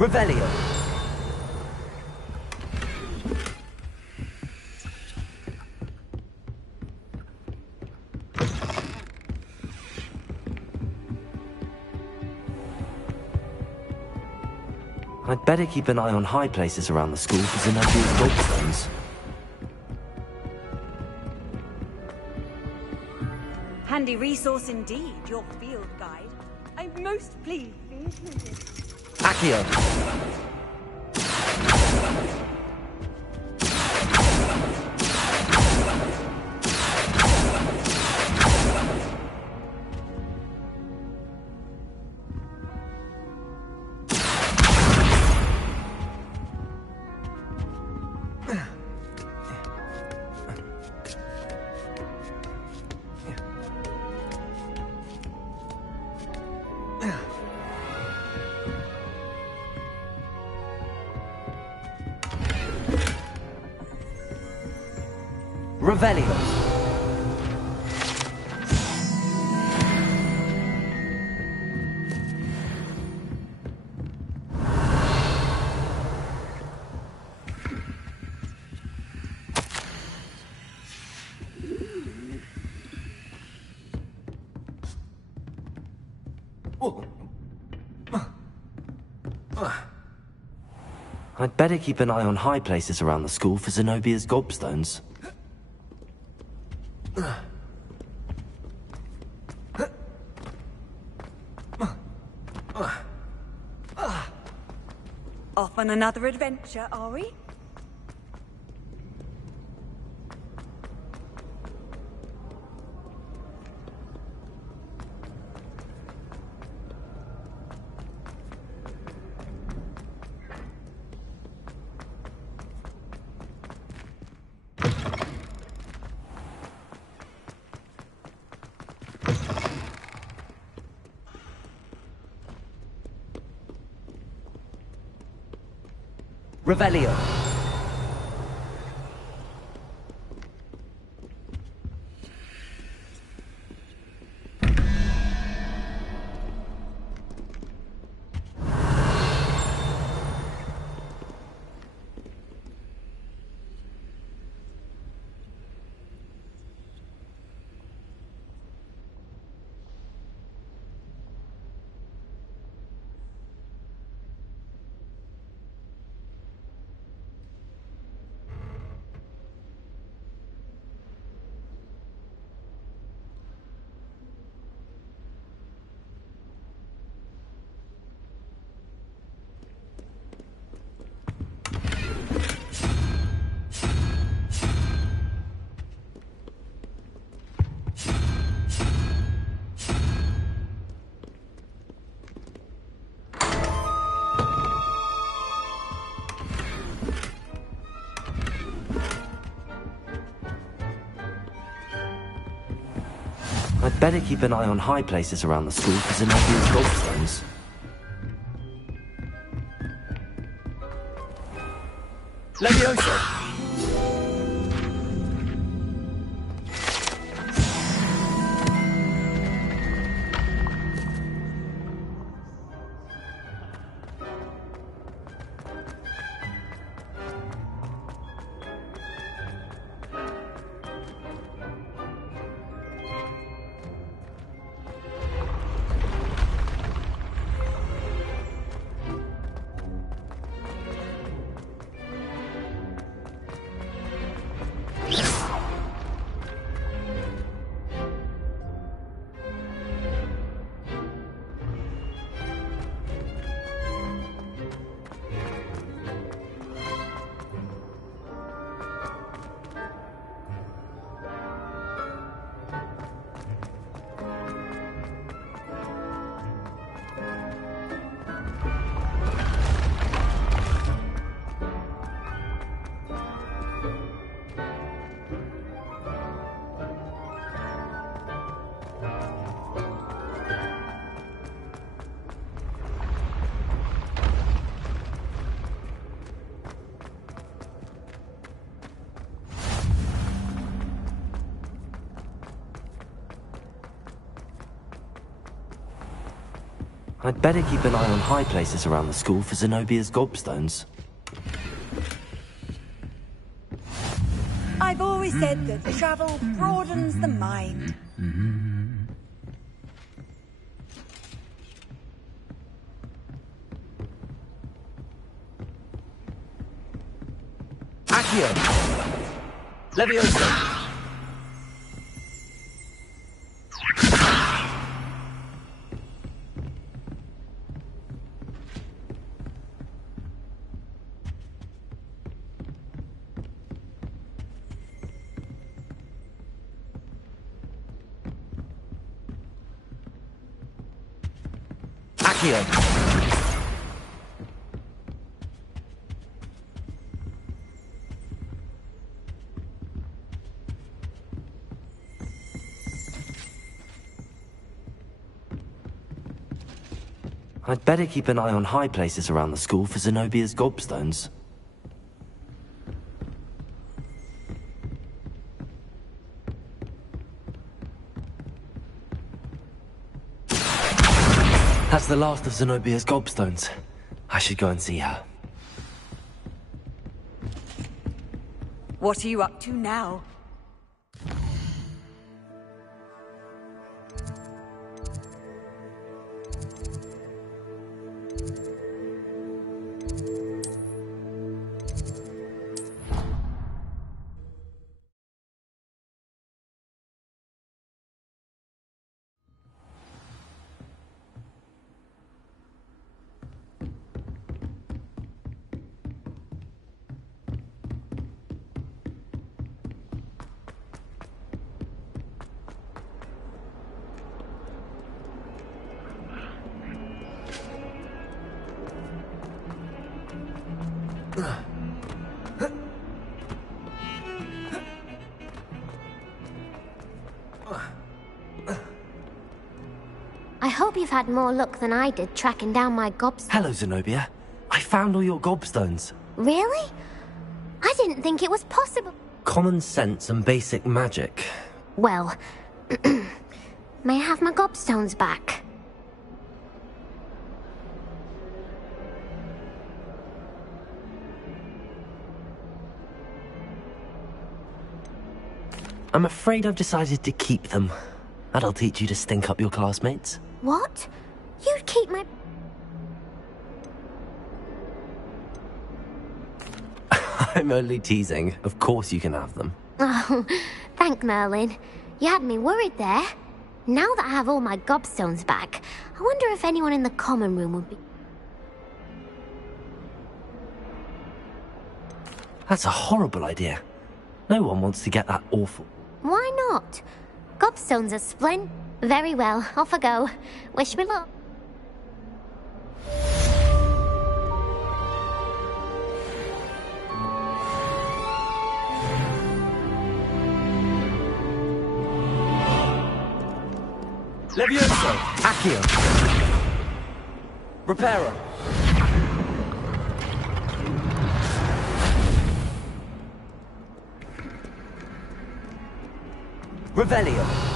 Revelio. I'd better keep an eye on high places around the school for Zenobia's gobstones. Handy resource indeed, your field guide. I'm most pleased to be included. Accio. Revelio. I'd better keep an eye on high places around the school for Zenobia's gobstones. Off on another adventure, are we? Revelio. I'd better keep an eye on high places around the school for Zenobia's gobstones. Leviosa! I'd better keep an eye on high places around the school for Zenobia's gobstones. I've always said that travel broadens the mind. Accio! Leviosa! Accio! I'd better keep an eye on high places around the school for Zenobia's gobstones. That's the last of Zenobia's gobstones. I should go and see her. What are you up to now? I hope you've had more luck than I did tracking down my gobstones. Hello, Zenobia. I found all your gobstones. Really? I didn't think it was possible. Common sense and basic magic. Well, may I have my gobstones back? I'm afraid I've decided to keep them. That'll teach you to stink up your classmates. What? You'd keep my... I'm only teasing. Of course you can have them. Oh, thank Merlin. You had me worried there. Now that I have all my gobstones back, I wonder if anyone in the common room would be... That's a horrible idea. No one wants to get that awful. Why not? Gobstones are splendid. Very well, off I go. Wish me luck. Levioso! Accio! Reparo! Revelio!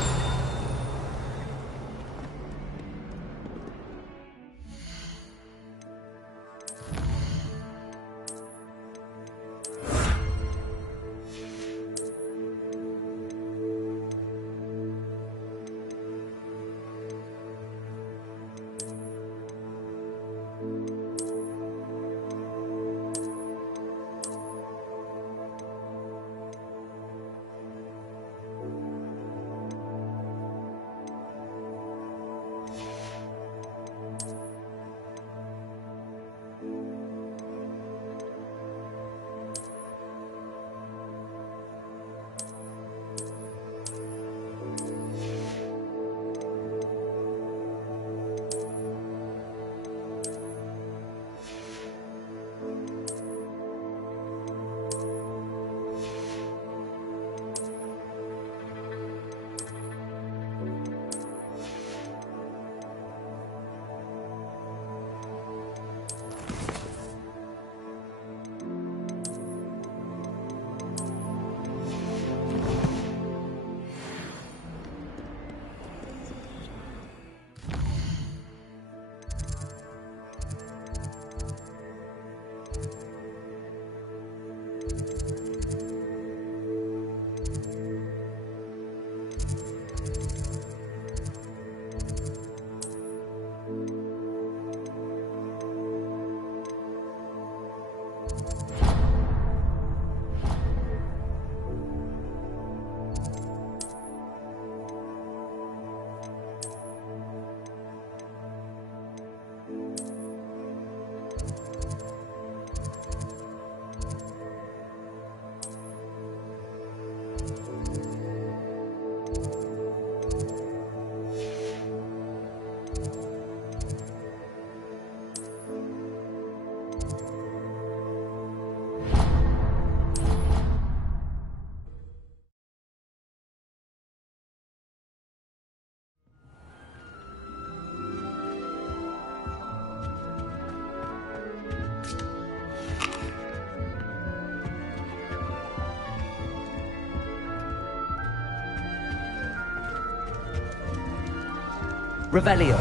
Revelio.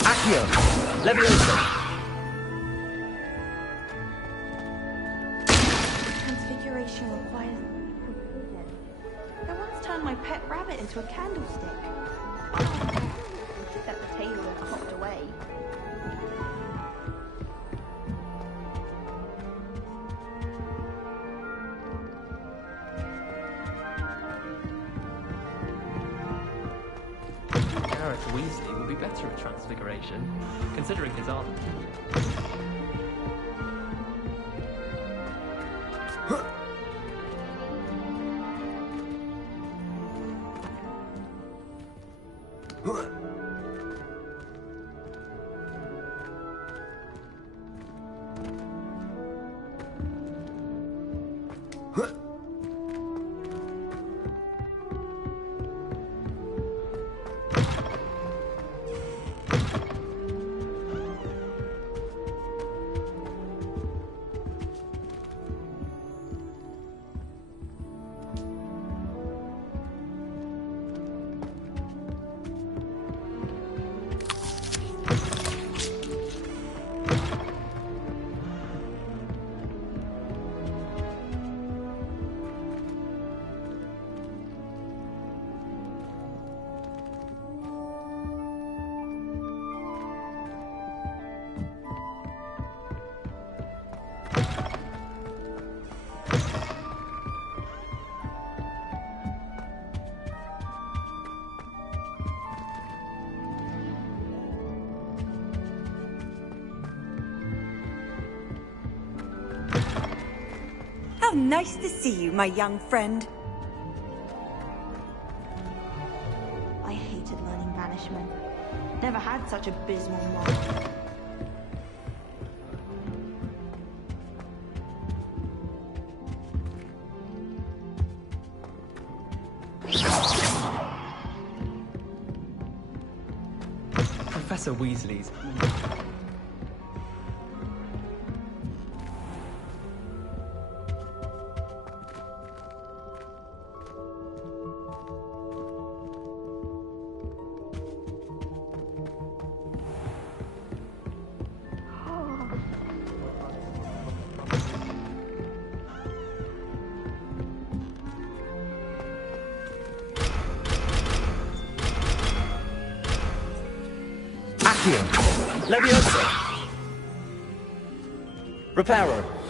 Accio. Levioso. Transfiguration requires precision. I once turned my pet rabbit into a candlestick. Set the table and hopped away. Gareth Weasley will be better at Transfiguration, considering his art. How nice to see you, my young friend. I hated learning banishment. Never had such abysmal mom. Professor Weasley's. Leviosa! Reparo!